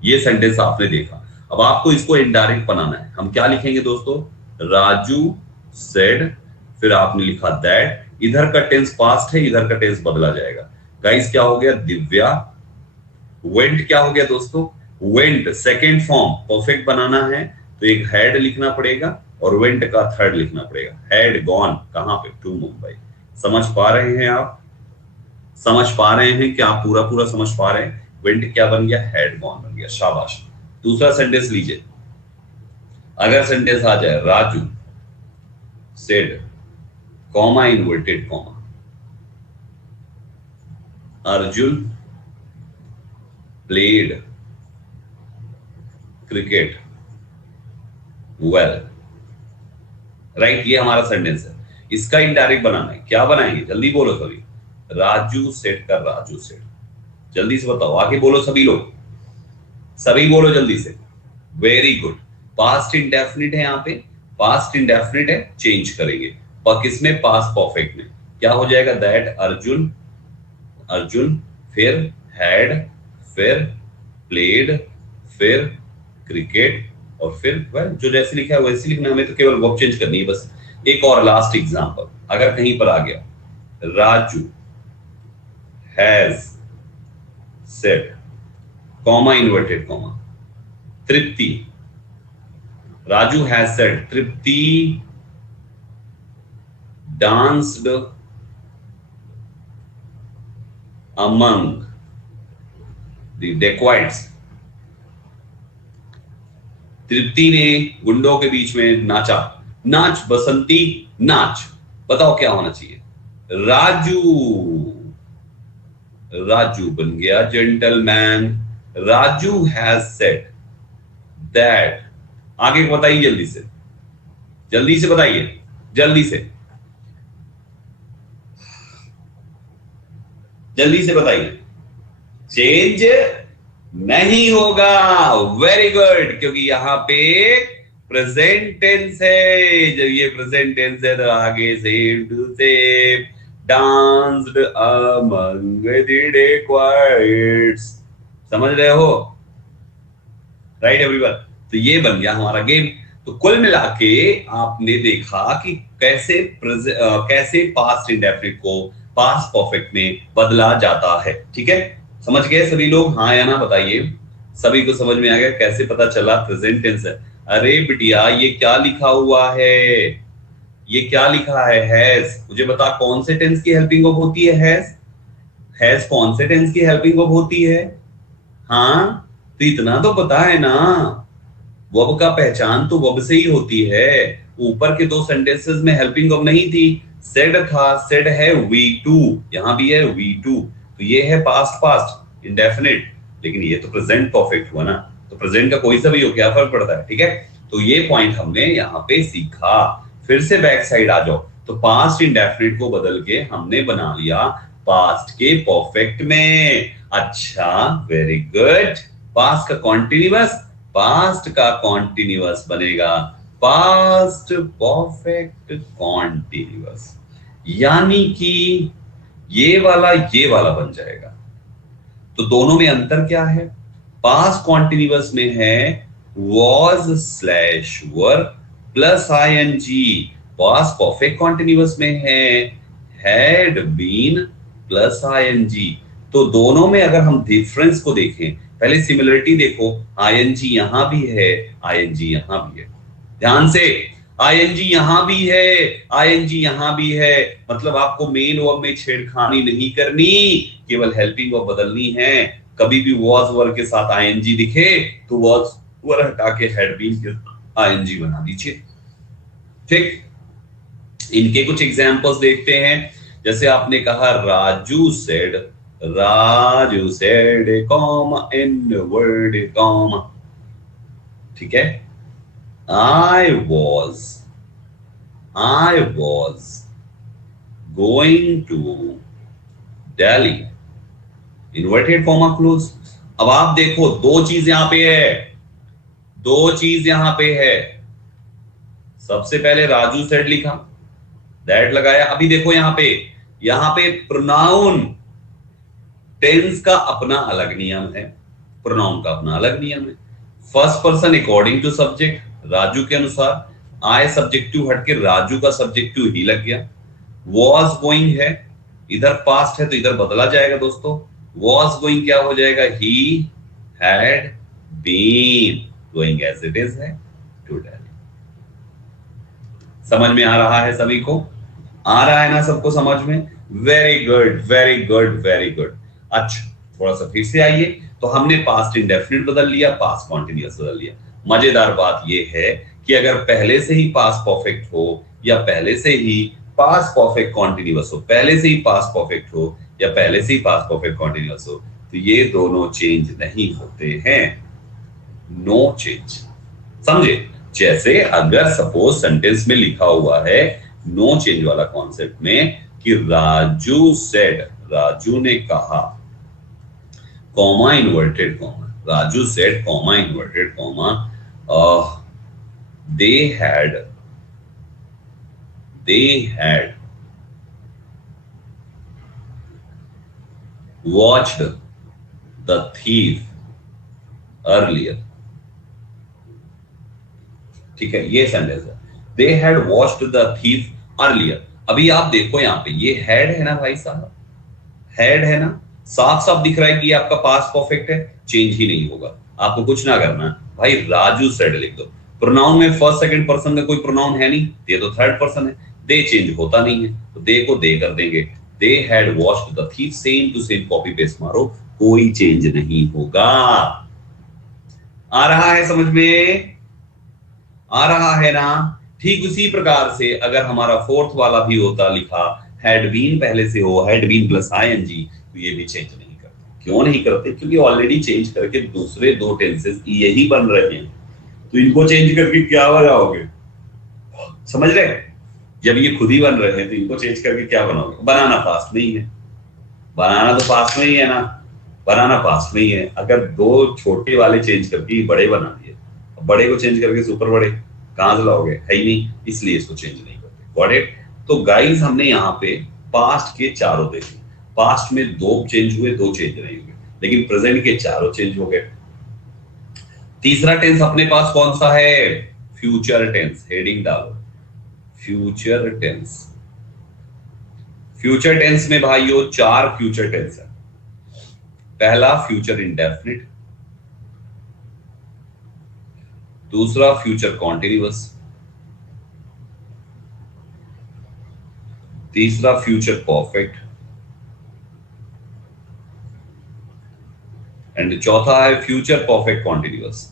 ये सेंटेंस आपने देखा। अब आपको इसको इनडायरेक्ट बनाना है। हम क्या लिखेंगे दोस्तों? राजू सेड, फिर आपने लिखा दैट, इधर का टेंस पास्ट है, इधर का टेंस बदला जाएगा। गाइस क्या हो गया? दिव्या वेंट क्या हो गया दोस्तों? वेंट सेकेंड फॉर्म परफेक्ट बनाना है तो एक हैड लिखना पड़ेगा और वेंट का थर्ड लिखना पड़ेगा। हैड गॉन कहां पे? टू मुंबई। समझ पा रहे हैं आप? समझ पा रहे हैं क्या आप? पूरा पूरा समझ पा रहे हैं? वेंट क्या बन गया? हैड गॉन बन गया। शाबाश। दूसरा सेंटेंस लीजिए। अगर सेंटेंस आ जाए Raju said comma inverted comma, Arjun played cricket well, right? ये हमारा सेंटेंस है। इसका इनडायरेक्ट बनाना है। क्या बनाएंगे? जल्दी बोलो सभी। राजू सेड का राजू सेड, जल्दी से बताओ, आगे बोलो सभी लोग, सभी बोलो जल्दी से। Very good. पास्ट इंडेफिनिट है, यहाँ पे पास्ट इंडेफिनिट है, चेंज करेंगे पर किसमें? पास्ट परफेक्ट में। क्या हो जाएगा? दैट अर्जुन फिर हैड, फिर प्लेड, फिर क्रिकेट और फिर वेल। जो जैसे लिखा है वैसे लिखना, हमें तो केवल वर्ब चेंज करनी है बस। एक और लास्ट एग्जांपल अगर कहीं पर आ गया, Raju has said comma inverted comma, Tripti, Raju has said Tripti danced among the dacoits, तृप्ति ने गुंडों के बीच में नाचा। नाच बसंती नाच। बताओ क्या होना चाहिए? राजू बन गया gentleman. Raju has said that, आगे बताइए जल्दी से बताइए, जल्दी से बताइए। चेंज नहीं होगा। वेरी गुड, क्योंकि यहां पे प्रेजेंट टेंस है। जब ये प्रेजेंट टेंस है तो आगे same to same danced among the डेक्वाइट्स। समझ रहे हो? Right everyone? तो ये बन गया हमारा गेम। तो कुल मिला के आपने देखा कि कैसे पास्ट इंडेफिनिट को पास्ट परफेक्ट में बदला जाता है। ठीक है, समझ गए सभी लोग? हाँ या ना बताइए। सभी को समझ में आ गया? कैसे पता चला प्रेजेंट टेंस है? अरे बिटिया ये क्या लिखा हुआ है? ये क्या लिखा है? हैज। मुझे बता कौन से टेंस की हेल्पिंग ऑफ होती है? हैज कौन से टेंस की हेल्पिंग ऑफ होती है? हाँ तो इतना तो पता है ना, वर्ब का पहचान तो वर्ब से ही होती है। ऊपर के दो सेंटेंसेस में हेल्पिंग ऑफ नहीं थी, सेड था, सेड है V2, यहां भी है V2, तो ये है पास्ट इंडेफिनिट, लेकिन ये तो प्रेजेंट परफेक्ट हुआ ना, तो प्रेजेंट का कोई सा भी हो, क्या फर्क पड़ता है? ठीक है, तो ये पॉइंट हमने यहाँ पे सीखा। फिर से बैक साइड आ जाओ, तो पास्ट इंडेफिनिट को बदल के हमने बना लिया पास्ट के परफेक्ट में। अच्छा, वेरी गुड। पास्ट का कॉन्टिन्यूअस बनेगा पास्ट परफेक्ट कॉन्टिन्यूअस, यानी कि ये वाला बन जाएगा। तो दोनों में अंतर क्या है? पास्ट कॉन्टिन्यूअस में है was slash were plus ing, past perfect continuous में है had been प्लस ing। तो दोनों में अगर हम डिफरेंस को देखें, पहले सिमिलरिटी देखो, ing यहां भी है, ing यहां भी है, ध्यान से, ing यहां भी है, ing यहां भी है, मतलब आपको मेन वर्ब में छेड़खानी नहीं करनी, केवल हेल्पिंग वर्ब बदलनी है। कभी भी was वर्ब के साथ ing दिखे तो was वर्ब हटा के had been के आईएनजी बना दीजिए। ठीक, इनके कुछ एग्जांपल्स देखते हैं। जैसे आपने कहा Raju said comma inverted comma, ठीक है। I was going to Delhi, inverted comma close. अब आप देखो दो चीज यहां पे है, दो चीज यहां पे है। सबसे पहले राजू सेड लिखा, दैट लगाया। अभी देखो यहां पे प्रोनाउन, टेंस का अपना अलग नियम है, प्रोनाउन का अपना अलग नियम है। First person according to subject, Raju के अनुसार। आए सब्जेक्टिव हट के राजू का सब्जेक्टिव ही लग गया। वॉज गोइंग है, इधर पास्ट है तो इधर बदला जाएगा दोस्तों। वॉज गोइंग क्या हो जाएगा, he had been going as it is है टू दिल्ली। समझ में आ रहा है सभी को? आ रहा है ना सबको समझ में? Very good very good very good. अच्छा, थोड़ा सा फिर से आइए। तो हमने पास्ट इंडेफिनिट बदल लिया, पास्ट कॉन्टिन्यूअस बदल लिया। मजेदार बात यह है कि अगर पहले से ही पास्ट परफेक्ट हो या पहले से ही पास्ट परफेक्ट कॉन्टिन्यूअस हो, पहले से ही पास्ट परफेक्ट हो या पहले से ही पास्ट परफेक्ट कॉन्टिन्यूअस हो, तो ये दोनों चेंज नहीं होते हैं। नो चेंज, समझे? जैसे अगर सपोज सेंटेंस में लिखा हुआ है नो चेंज वाला कॉन्सेप्ट में कि राजू सेड, राजू ने कहा, comma inverted comma, Raju said comma inverted comma, they had watched the thief earlier, ठीक है, ये सेंटेंस है। दे had watched the thief earlier. अभी आप देखो यहाँ पे ये हैड है ना भाई साहब, हैड है ना, साफ साफ दिख रहा है कि ये आपका पास्ट परफेक्ट है, चेंज ही नहीं होगा। आपको कुछ ना करना भाई, राजू सेड लिख दो। प्रोनाउन में फर्स्ट सेकंड पर्सन का कोई प्रोनाउन है नहीं, दे तो थर्ड पर्सन है, दे चेंज होता नहीं है, तो दे को दे कर देंगे। They had watched the thief, same to same copy paste मारो, कोई चेंज नहीं होगा। आ रहा है समझ में? आ रहा है ना? ठीक उसी प्रकार से अगर हमारा फोर्थ वाला भी होता लिखा, हैड बीन पहले से हो, हैड बीन प्लस आईएनजी, तो ये भी चेंज नहीं करते। क्यों नहीं करते? क्योंकि ऑलरेडी चेंज करके दूसरे दो टेंसेस यही बन रहे हैं, तो इनको चेंज करके क्या बनाओगे? समझ रहे? जब ये खुद ही बन रहे हैं तो इनको चेंज करके क्या बनाओगे? बनाना पास्ट में ही है, बनाना तो पास्ट में ही है ना, बनाना पास्ट में ही है। अगर दो छोटे वाले चेंज करके बड़े बना दिए, बड़े को चेंज करके सुपर बड़े कहां से लाओगे? है ही नहीं, इसलिए इसको चेंज नहीं करते। Got it? तो गाइस हमने यहाँ पे पास्ट के चारों देखे, पास्ट में दो चेंज हुए, दो चेंज नहीं हुए, लेकिन प्रेजेंट के चारों चेंज हो गए। तीसरा टेंस अपने पास कौन सा है? Future tense. हेडिंग डालो, फ्यूचर टेंस। फ्यूचर टेंस में भाइयों चार फ्यूचर टेंस है। पहला फ्यूचर इंडेफिनिट, दूसरा फ्यूचर कॉन्टिन्यूअस, तीसरा फ्यूचर परफेक्ट, एंड चौथा है फ्यूचर परफेक्ट कॉन्टिन्यूअस।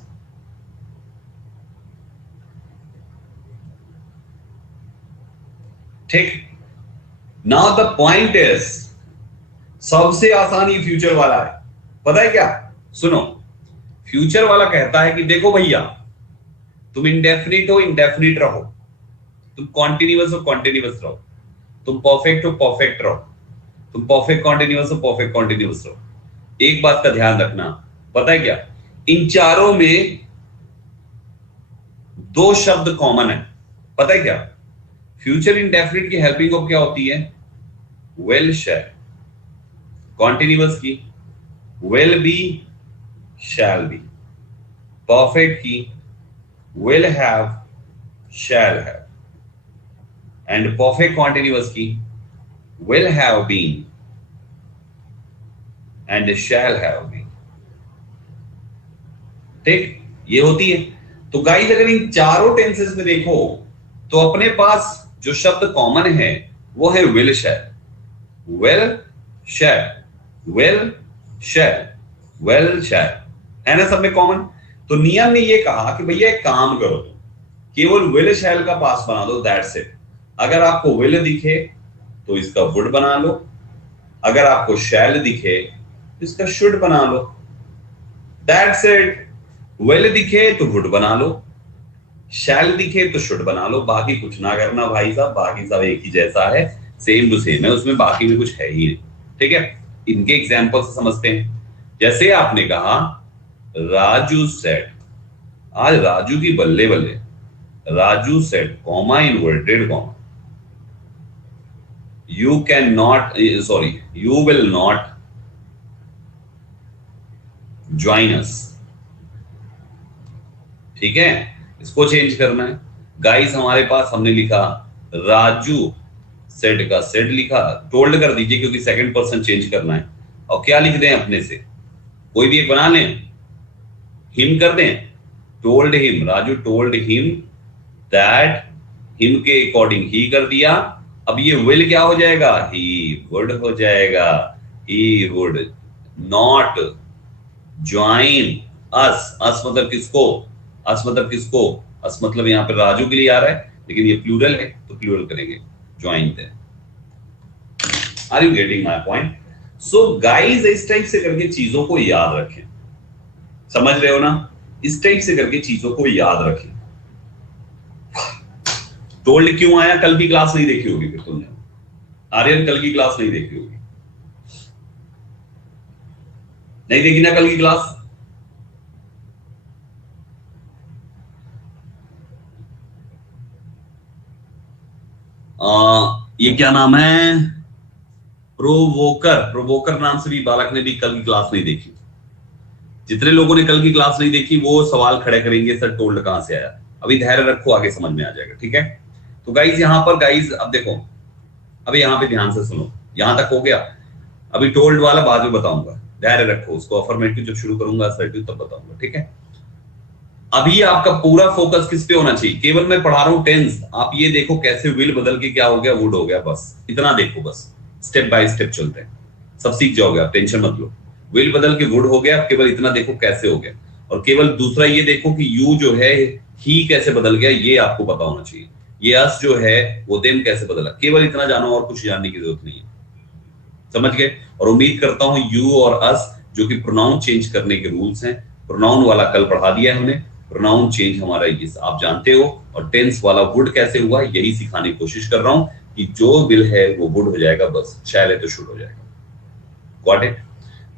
ठीक, नाउ द पॉइंट इज, सबसे आसानी फ्यूचर वाला है। पता है क्या? सुनो, फ्यूचर वाला कहता है कि देखो भैया, तुम इंडेफिनिट हो, इंडेफिनिट रहो, तुम कॉन्टिन्यूअस हो, कॉन्टिन्यूअस रहो, तुम परफेक्ट हो, परफेक्ट रहो, तुम परफेक्ट कॉन्टिन्यूअस हो, परफेक्ट कॉन्टिन्यूअस रहो। एक बात का ध्यान रखना, पता है क्या? इन चारों में दो शब्द कॉमन है। पता है क्या? फ्यूचर इंडेफिनिट की हेल्पिंग ऑफ क्या होती है? Will shell. कॉन्टिन्यूअस की will be shall be. Perfect की will have, shall have, and perfect continuous की will have been and shall have been। ठीक, ये होती है। तो गाइस अगर इन चारों टेंसेस में देखो तो अपने पास जो शब्द कॉमन है वो है will shall, will shall, will shall, will shall, है ना सब में कॉमन। तो नियम ने ये कहा कि भैया एक काम करो, केवल विल शैल का पास्ट बना दो, दैट्स इट। अगर आपको विल दिखे तो इसका वुड बना लो, अगर आपको शैल दिखे तो इसका शुड बना लो, दैट्स इट। विल दिखे तो वुड बना लो, शैल दिखे तो शुड बना लो, बाकी कुछ ना करना भाई साहब, बाकी सब एक ही जैसा है, सेम टू सेम है, उसमें बाकी में कुछ है ही नहीं। ठीक है, इनके एग्जाम्पल से समझते हैं। जैसे आपने कहा राजू सेड, आज राजू की बल्ले बल्ले, Raju said comma inverted comma, you can not, sorry, you will not join अस। ठीक है, इसको चेंज करना है। गाइस हमारे पास हमने लिखा राजू सेड का सेड लिखा, टोल्ड कर दीजिए क्योंकि सेकंड पर्सन चेंज करना है। और क्या लिख दें अपने से, कोई भी एक बना लें, हिम कर दें, told him, Raju told him that, him के अकॉर्डिंग ही कर दिया। अब ये विल क्या हो जाएगा, ही वुड हो जाएगा, he would not join us. Us मतलब किसको, अस मतलब किसको, अस मतलब यहां पे राजू के लिए आ रहा है, लेकिन ये प्लूरल है तो प्लूरल करेंगे, ज्वाइन थे। Are you getting my point? So guys इस टाइप से करके चीजों को याद रखें, समझ रहे हो ना? इस टाइप से करके चीजों को याद रखें। टोल्ड क्यों आया, कल की क्लास नहीं देखी होगी फिर तुमने, आर्यन कल की क्लास नहीं देखी होगी, नहीं देखी ना कल की क्लास? ये क्या नाम है, प्रोवोकर, प्रोवोकर नाम से भी बालक ने भी कल की क्लास नहीं देखी। जितने लोगों ने कल की क्लास नहीं देखी वो सवाल खड़े करेंगे सर टोल्ड कहां से आया। अभी धैर्य रखो, आगे समझ में आ जाएगा। ठीक है, तो गाइज यहां पर गाइज अब देखो, अभी यहां पे ध्यान से सुनो, यहां तक हो गया। अभी टोल्ड वाला बाद में बताऊंगा, धैर्य रखो, उसको अफर्मेटिव जब शुरू करूंगा असर्टिव तब बताऊंगा। ठीक है, अभी आपका पूरा फोकस किस पे होना चाहिए, केवल मैं पढ़ा रहा हूं टेंस, आप ये देखो कैसे विल बदल के क्या हो गया, वुड हो गया, बस इतना देखो, बस स्टेप बाय स्टेप चलते हैं, सब सीख जाओगे आप, टेंशन मत लो। विल बदल के वुड हो गया, केवल इतना देखो कैसे हो गया, और केवल दूसरा ये देखो कि यू जो है ही कैसे बदल गया, ये आपको पता होना चाहिए। ये अस जो है वो देम कैसे बदला, केवल इतना जानो, और कुछ जानने की जरूरत नहीं है। समझ गए? और उम्मीद करता हूं यू और अस जो कि प्रोनाउन चेंज करने के रूल्स हैं, प्रोनाउन वाला कल पढ़ा दिया है हमने, प्रोनाउन चेंज हमारा ये आप जानते हो, और टेंस वाला वुड कैसे हुआ यही सिखाने की कोशिश कर रहा हूं कि जो विल है वो वुड हो जाएगा, बस शैल है तो शुड हो जाएगा। Got it?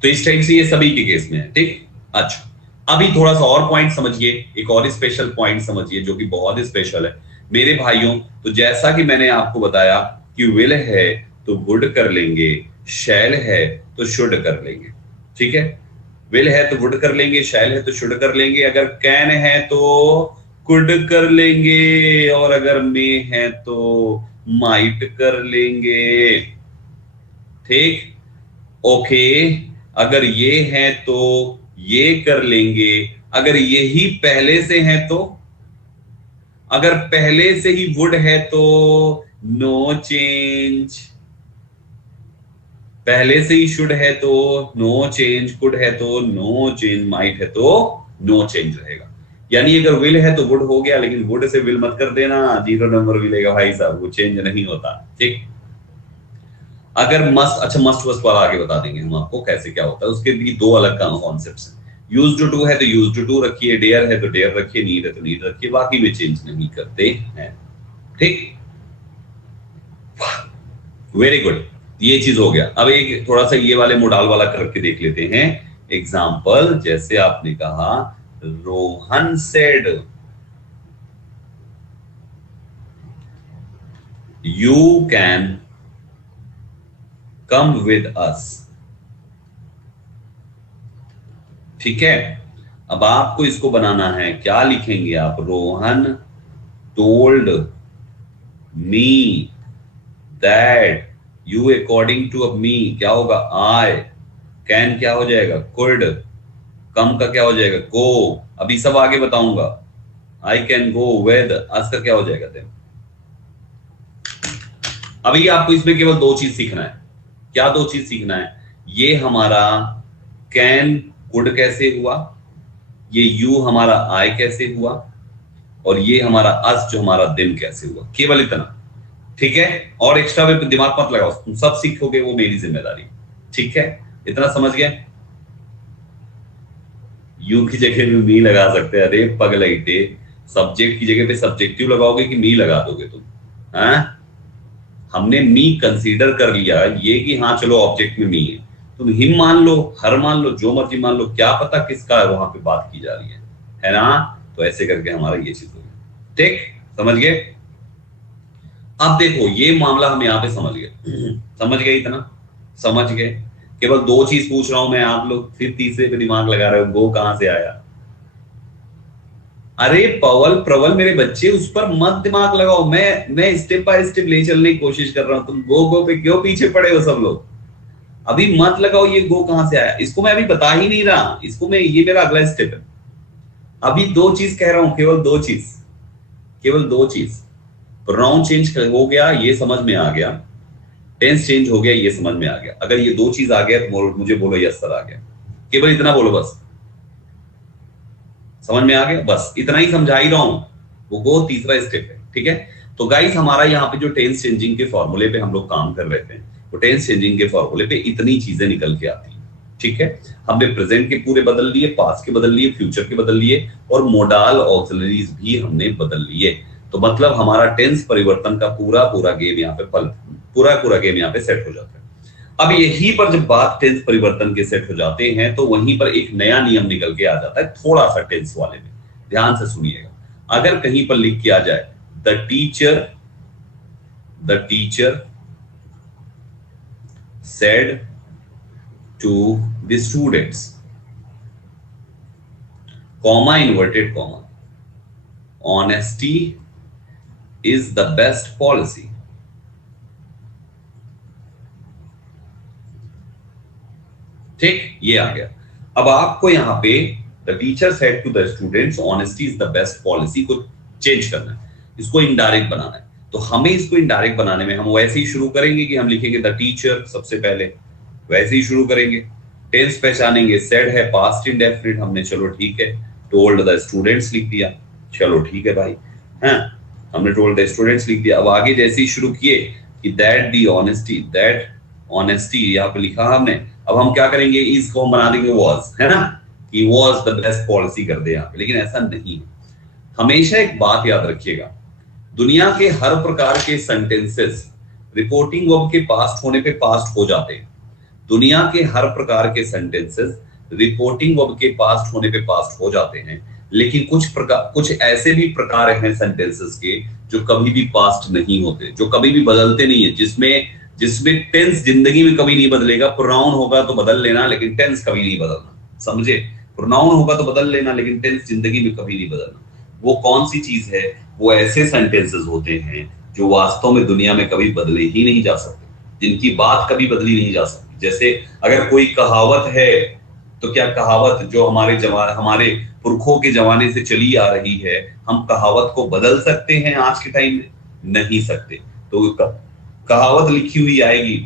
तो इस टाइप से ये सभी के केस में है। ठीक, अच्छा अभी थोड़ा सा और पॉइंट समझिए, एक और स्पेशल पॉइंट समझिए जो कि बहुत स्पेशल है मेरे भाइयों। तो जैसा कि मैंने आपको बताया कि विल है तो वुड कर लेंगे, शैल है तो शुड कर लेंगे। ठीक है, विल है तो वुड कर लेंगे, शैल है तो शुड कर लेंगे, अगर कैन है तो कुड कर लेंगे, और अगर मे है तो माइट कर लेंगे। ठीक, ओके, अगर ये है तो ये कर लेंगे, अगर ये ही पहले से है तो, अगर पहले से ही वुड है तो नो चेंज, पहले से ही शुड है तो नो चेंज, कुड है तो नो चेंज, माइट है तो नो चेंज रहेगा। यानी अगर विल है तो वुड हो गया, लेकिन वुड से विल मत कर देना, 0 नंबर मिलेगा भाई साहब, वो चेंज नहीं होता। ठीक, अगर मस्ट, अच्छा मस्ट वस्ट वाला आगे बता देंगे हम आपको कैसे क्या होता है, उसके भी दो अलग कॉन्सेप्ट्स हैं। यूज टू है तो यूज टू रखिए, डेयर है तो डेयर रखिए, नीड है तो नीड रखिए, बाकी में चेंज नहीं करते हैं। ठीक, वेरी गुड, ये चीज हो गया। अब एक थोड़ा सा ये वाले मोडाल वाला करके देख लेते हैं एग्जाम्पल। जैसे आपने कहा Rohan said you can come with us. ठीक है, अब आपको इसको बनाना है, क्या लिखेंगे आप, Rohan told me that you according to, अब मी क्या होगा, आई, कैन क्या हो जाएगा, कुड, कम का क्या हो जाएगा, गो, अभी सब आगे बताऊंगा, आई कैन गो विद, आज का क्या हो जाएगा देन। अभी आपको इसमें केवल दो चीज सीखना है, क्या दो चीज सीखना है, ये हमारा कैन कुड कैसे हुआ, ये यू हमारा आई कैसे हुआ, और ये हमारा आज जो हमारा दिन कैसे हुआ, केवल इतना। ठीक है, और एक्स्ट्रा पे दिमाग मत लगाओ, तुम सब सीखोगे, वो मेरी जिम्मेदारी। ठीक है, इतना समझ गए। यू की जगह में मी लगा सकते हैं। अरे पगलैटे, सब्जेक्ट की जगह पे सब्जेक्टिव लगाओगे कि मी लगा दोगे तुम? हाँ, हमने मी कंसीडर कर लिया ये कि हाँ चलो ऑब्जेक्ट में मी है, तुम हिम मान लो, हर मान लो, जो मर्जी मान लो, क्या पता किसका वहां पे बात की जा रही है ना। तो ऐसे करके हमारा ये चीज होगी। ठीक, समझ गए। अब देखो ये मामला हम यहाँ पे समझ गए। समझ गए इतना, समझ गए। केवल दो चीज पूछ रहा हूं मैं, आप लोग फिर तीसरे पे दिमाग लगा रहे हो, गो कहां से आया। अरे पवल प्रवल मेरे बच्चे, उस पर मत दिमाग लगाओ, मैं स्टेप बाय स्टेप ले चलने की कोशिश कर रहा हूं, तुम गो पे क्यों पीछे पड़े हो सब लोग। अभी मत लगाओ ये गो कहां से आया, इसको मैं अभी बता ही नहीं रहा, इसको मैं, ये मेरा अगला स्टेप है। अभी दो चीज कह रहा हूं, केवल दो चीज, केवल दो चीज। प्रोनाउन चेंज हो गया, ये समझ में आ गया। टेंस चेंज हो गया, ये समझ में आ गया। अगर ये दो चीज आ गया तो मुझे बोलो यस सर आ गया। केवल इतना बोलो बस, समझ में आ गया, बस इतना ही समझा ही रहा हूं। वो गो तीसरा स्टेप है। ठीक है, तो गाइस हमारा यहाँ पे जो टेंस चेंजिंग के फॉर्मूले पे हम लोग काम कर रहे थे, वो टेंस चेंजिंग के फॉर्मूले पे इतनी चीजें निकल के आती हैं। ठीक है, हमने प्रेजेंट के पूरे बदल लिए, पास्ट के बदल लिए, फ्यूचर के बदल लिए, और मोडाल ऑक्सिलरीज भी हमने बदल लिए। तो मतलब हमारा टेंस परिवर्तन का पूरा पूरा गेम यहाँ पे पूरा पूरा गेम यहाँ पे सेट हो जाता है। अब यहीं पर जब बात टेंस परिवर्तन के सेट हो जाते हैं तो वहीं पर एक नया नियम निकल के आ जाता है, थोड़ा सा टेंस वाले में ध्यान से सुनिएगा। अगर कहीं पर लिख के आ जाए the teacher said to the students, comma inverted comma, honesty is the best policy. ठीक, ये आ गया। अब आपको यहां पे the teacher said to the students honesty is the best policy को चेंज करना है, इसको इनडायरेक्ट बनाना है। तो हमें इसको इनडायरेक्ट बनाने में हम वैसे ही शुरू करेंगे कि हम लिखेंगे द टीचर सबसे पहले, वैसे ही शुरू करेंगे। टेंस पहचानेंगे, सेड है पास्ट इंडेफिनिट हमने, चलो ठीक है। टोल्ड द स्टूडेंट्स लिख दिया, चलो ठीक है भाई, हाँ हमने टोल्ड द स्टूडेंट्स लिख दिया। अब आगे जैसे ही शुरू किए कि दैट ऑनेस्टी यहाँ पे लिखा हमने। अब हम क्या करेंगे, इसको हम बना देंगे वॉज, है ना, कि वॉज द बेस्ट पॉलिसी कर दे यहाँ पे, लेकिन ऐसा नहीं है। हमेशा एक बात याद रखिएगा, दुनिया के हर प्रकार के सेंटेंसेस रिपोर्टिंग वर्ब के पास्ट होने पे पास्ट हो जाते हैं। दुनिया के हर प्रकार के सेंटेंसेस रिपोर्टिंग वर्ब के पास्ट होने पे पास्ट हो जाते हैं, लेकिन कुछ ऐसे भी प्रकार हैं सेंटेंसेस के जो कभी भी पास्ट नहीं होते, जो कभी भी बदलते नहीं है, जिसमें टेंस जिंदगी में कभी नहीं बदलेगा। प्रोनाउन होगा तो बदल लेना, लेकिन टेंस कभी नहीं बदलना, समझे। प्रोनाउन होगा तो बदल लेना, लेकिन टेंस जिंदगी में कभी नहीं बदलना। वो कौन सी चीज है, वो ऐसे सेंटेंसेस होते हैं जो वास्तव में दुनिया में कभी बदले ही नहीं जा सकते, जिनकी बात कभी बदली नहीं जा सकती। जैसे अगर कोई कहावत है, तो क्या कहावत जो हमारे पुरखों के जमाने से चली आ रही है, हम कहावत को बदल सकते हैं आज के टाइम में? नहीं सकते। तो कहावत लिखी हुई आएगी,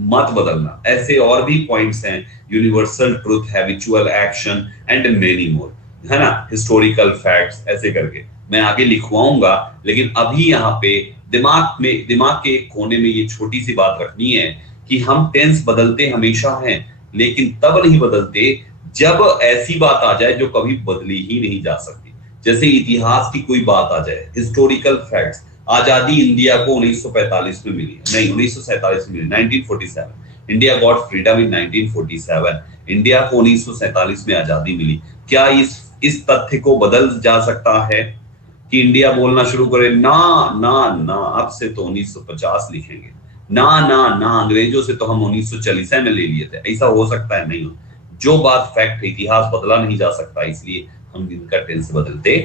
मत बदलना। ऐसे और भी पॉइंट्स हैं, universal truth, habitual action and many more, है ना, हिस्टोरिकल फैक्ट्स, ऐसे करके मैं आगे लिखवाऊंगा। लेकिन अभी यहाँ पे दिमाग के कोने में ये छोटी सी बात रखनी है कि हम टेंस बदलते हमेशा हैं, लेकिन तब नहीं बदलते जब ऐसी बात आ जाए जो कभी बदली ही नहीं जा सकती। जैसे इतिहास की कोई बात आ जाए, हिस्टोरिकल फैक्ट्स, आजादी इंडिया को 1945 में मिली, नहीं 1947 में मिली, 1947 इंडिया गॉट फ्रीडम इन 1947, इंडिया को 1947 में आजादी मिली। क्या इस तथ्य को बदल जा सकता है कि इंडिया बोलना शुरू करे ना ना ना, अब से तो 1950 लिखेंगे, ना ना ना अंग्रेजों से तो हम 1940 में ले लिए थे, ऐसा हो सकता है? नहीं। जो बात फैक्ट है, इतिहास बदला नहीं जा सकता, इसलिए हम इनका टेंस बदलते।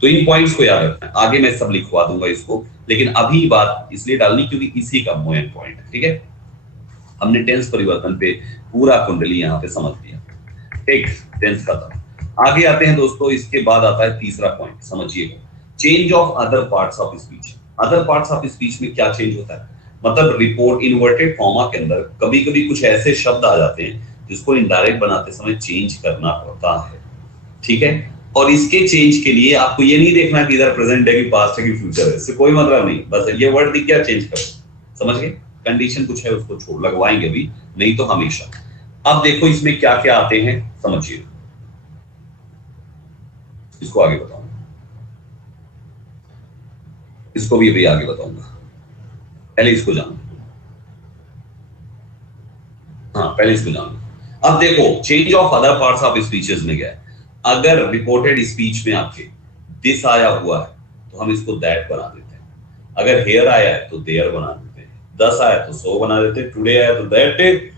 तो इन पॉइंट्स को याद रखना है, आगे मैं सब लिखवा दूंगा इसको, लेकिन अभी बात इसलिए डालनी क्योंकि इसी का मेन पॉइंट है। ठीक है, हमने टेंस परिवर्तन पे पूरा कुंडली यहाँ पे समझ लिया। ठीक, टेंस खत्म। आगे आते हैं दोस्तों, इसके बाद आता है तीसरा पॉइंट, समझिएगा, change of other parts of speech. Other parts of speech में क्या चेंज होता है, मतलब रिपोर्ट इन्वर्टेड कॉमा के अंदर कभी कभी कुछ ऐसे शब्द आ जाते हैं जिसको इनडायरेक्ट बनाते समय चेंज करना पड़ता है। ठीक है, और इसके चेंज के लिए आपको ये नहीं देखना कि इधर प्रेजेंट है कि पास्ट है कि फ्यूचर है, इससे कोई मतलब नहीं, बस ये वर्ड दिख गया चेंज करो, समझ गए। कंडीशन कुछ है उसको छोड़ लगवाएंगे अभी, नहीं तो हमेशा। अब देखो इसमें क्या क्या आते हैं समझिए, इसको आगे बताऊंगा, इसको भी अभी आगे बताऊंगा, पहले इसको जानो। हाँ पहले इसको जानो। अब देखो change of other parts of speeches में क्या है, अगर रिपोर्टेड स्पीच में आपके दिस आया हुआ है तो हम इसको दैट बना देते हैं, अगर हेयर आया है तो देयर बना देते हैं, 10 आया तो सो बना देते हैं, टुडे आया तो दैट,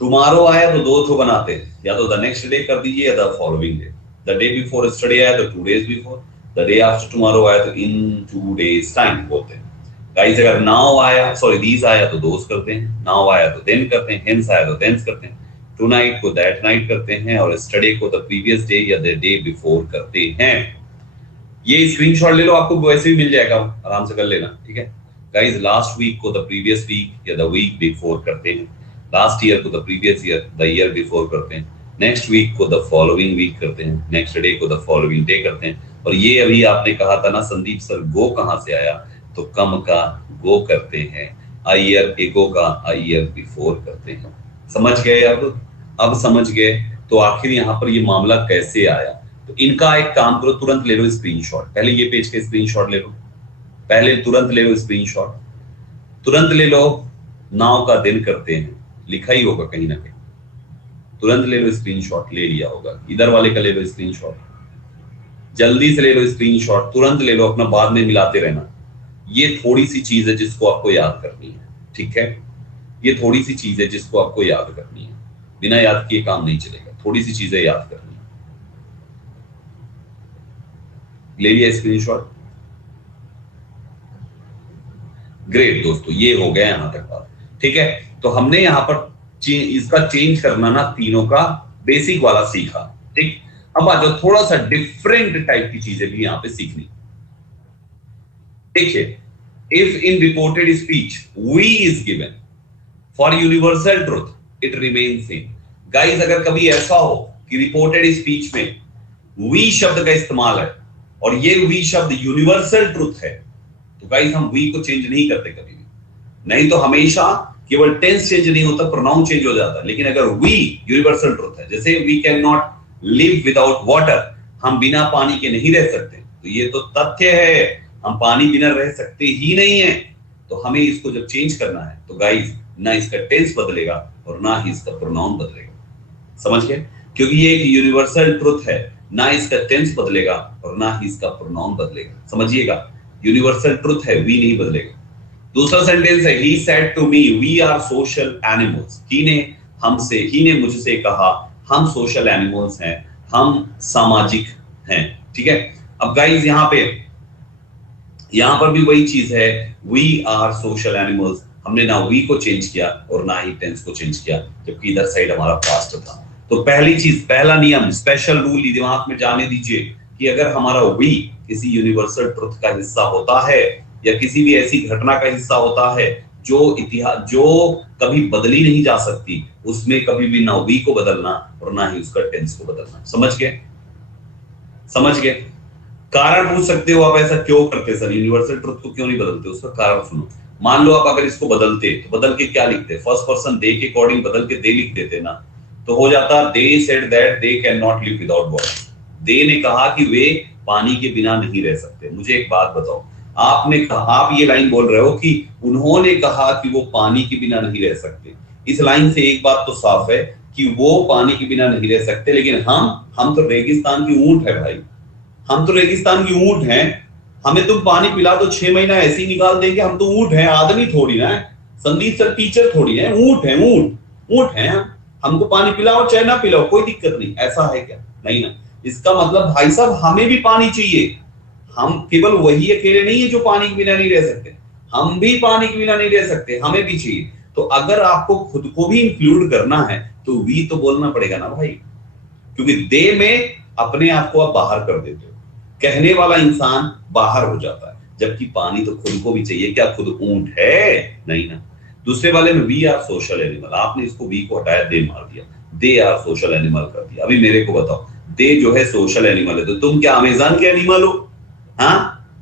टुमारो आया तो दो तो बनाते हैं, या तो द नेक्स्ट डे कर दीजिए या the following day, the day before yesterday आया तो 2 days before, the day after tomorrow आया तो इन 2 डेज टाइम बोलते हैं। गाइस अगर नाउ आया, सॉरी दीस आया तो दोस करते हैं, नाउ आया तो देन करते हैं, हेंस आया तो देंस करते हैं, टुनाइट को दैट नाइट करते हैं, और यस्टरडे को द प्रीवियस डे या द डे बिफोर करते हैं। ये स्क्रीनशॉट ले लो, आपको वैसे भी मिल जाएगा, आराम से कर लेना, ठीक है। गाइस लास्ट वीक को द प्रीवियस वीक या द वीक बिफोर करते हैं, लास्ट ईयर को the previous year, the year before करते हैं, नेक्स्ट वीक को द फॉलोइंग वीक करते हैं, नेक्स्ट डे को द फॉलोइंग डे करते हैं। और ये अभी आपने कहा था ना संदीप सर गो कहां से आया, तो कम का गो करते हैं, अ ईयर एगो का अ ईयर बिफोर करते हैं। समझ गए? अब समझ गए। तो आखिर यहाँ पर ये मामला कैसे आया, तो इनका एक काम करो, तुरंत ले लो स्क्रीनशॉट, पहले ये पेज के स्क्रीनशॉट ले लो, पहले तुरंत ले लो स्क्रीनशॉट, तुरंत ले लो। नाव का दिन करते हैं, लिखा ही होगा कहीं ना कहीं, तुरंत ले लो स्क्रीनशॉट, ले लिया होगा, इधर वाले का ले लो स्क्रीनशॉट, जल्दी से ले लो स्क्रीनशॉट, तुरंत ले लो, अपना बाद में मिलाते रहना। ये थोड़ी सी चीज है जिसको आपको याद करनी है, ठीक है, ये थोड़ी सी चीज है जिसको आपको याद करनी है, बिना याद किए काम नहीं चलेगा, थोड़ी सी चीजें याद करनी है। ले लिया स्क्रीनशॉट, ग्रेट दोस्तों, ये हो गया यहां तक बात, ठीक है। तो हमने यहां पर इसका चेंज करना ना तीनों का बेसिक वाला सीखा, ठीक। अब आ जाओ थोड़ा सा डिफरेंट टाइप की चीजें भी यहां पे सीखनी। देखिए, if in reported speech we is given for universal truth it remains same. Guys अगर कभी ऐसा हो कि रिपोर्टेड स्पीच में वी शब्द का इस्तेमाल है और ये वी शब्द यूनिवर्सल ट्रुथ है, तो गाइस हम वी को चेंज नहीं करते कभी भी, नहीं तो हमेशा केवल टेंस चेंज नहीं होता, प्रोनाउन चेंज हो जाता है। लेकिन अगर वी यूनिवर्सल ट्रुथ है, जैसे we can not live without water, हम बिना पानी के नहीं रह सकते, तो ये तो तथ्य है, हम पानी बिना रह सकते ही नहीं है। तो हमें इसको जब चेंज करना है तो गाइस ना इसका टेंस बदलेगा और ना ही इसका प्रोनाउन बदलेगा, समझ गए? क्योंकि ये एक यूनिवर्सल ट्रुथ है, ना इसका टेंस बदलेगा और ना ही इसका प्रोनाउन बदलेगा, समझिएगा। यूनिवर्सल ट्रुथ है, वी नहीं बदलेगा। दूसरा सेंटेंस है, he said to me we are social animals. He ने मुझसे कहा हम सोशल एनिमल्स हैं, हम सामाजिक हैं, ठीक है। अब गाइस यहां पर भी वही चीज है, वी आर सोशल एनिमल्स, हमने ना वी को चेंज किया और ना ही टेंस को चेंज किया, जबकि इधर साइड हमारा पास्ट था। तो पहली चीज, पहला नियम, स्पेशल रूल दिमाग में जाने दीजिए कि अगर हमारा वी किसी यूनिवर्सल ट्रुथ का हिस्सा होता है या किसी भी ऐसी घटना का हिस्सा होता है जो कभी बदली नहीं जा सकती, उसमें कभी भी ना वी को बदलना और ना ही उसका टेंस को बदलना। समझ गए? कारण पूछ सकते हो आप, ऐसा क्यों करते सर, यूनिवर्सल ट्रुथ को क्यों नहीं बदलते, उसका कारण सुनो। मान लो आप अगर इसको बदलते तो बदल के क्या लिखते, फर्स्ट पर्सन दे के अकॉर्डिंग बदल के दे लिख देते ना, तो हो जाता they said that they can not live without water. They ने कहा कि वे पानी के बिना नहीं रह सकते। मुझे एक बात बताओ, आप ये लाइन बोल रहे हो कि उन्होंने कहा कि वो पानी के बिना नहीं रह सकते। इस लाइन से एक बात तो साफ है कि वो पानी के बिना नहीं रह सकते, लेकिन हम तो रेगिस्तान की ऊंट है भाई, हम तो रेगिस्तान की ऊंट हैं, हमें तुम पानी पिला दो 6 महीना ऐसे ही निकाल देंगे, हम तो ऊंट हैं, आदमी थोड़ी ना है। संदीप सर टीचर थोड़ी है, ऊंट है, ऊंट है। हमको पानी पिलाओ चाहे ना पिलाओ कोई दिक्कत नहीं, ऐसा है क्या? नहीं ना। इसका मतलब भाई साहब हमें भी पानी चाहिए, हम केवल वही अकेले नहीं है जो पानी के बिना नहीं रह सकते, हम भी पानी के बिना नहीं रह सकते, हमें भी चाहिए। तो अगर आपको खुद को भी इंक्लूड करना है तो वी तो बोलना पड़ेगा ना भाई, क्योंकि दे में अपने आप को आप बाहर कर देते हो, कहने वाला इंसान बाहर हो जाता है, जबकि पानी तो खुद को भी चाहिए। क्या खुद ऊंट है? नहीं ना। दूसरे वाले में वी आर सोशल एनिमल, आपने इसको वी को हटाया, दे मार दिया, दे आर सोशल एनिमल कर दिया। अभी मेरे को बताओ, दे जो है सोशल एनिमल है। तो तुम क्या अमेज़न के एनिमल हो? हाँ,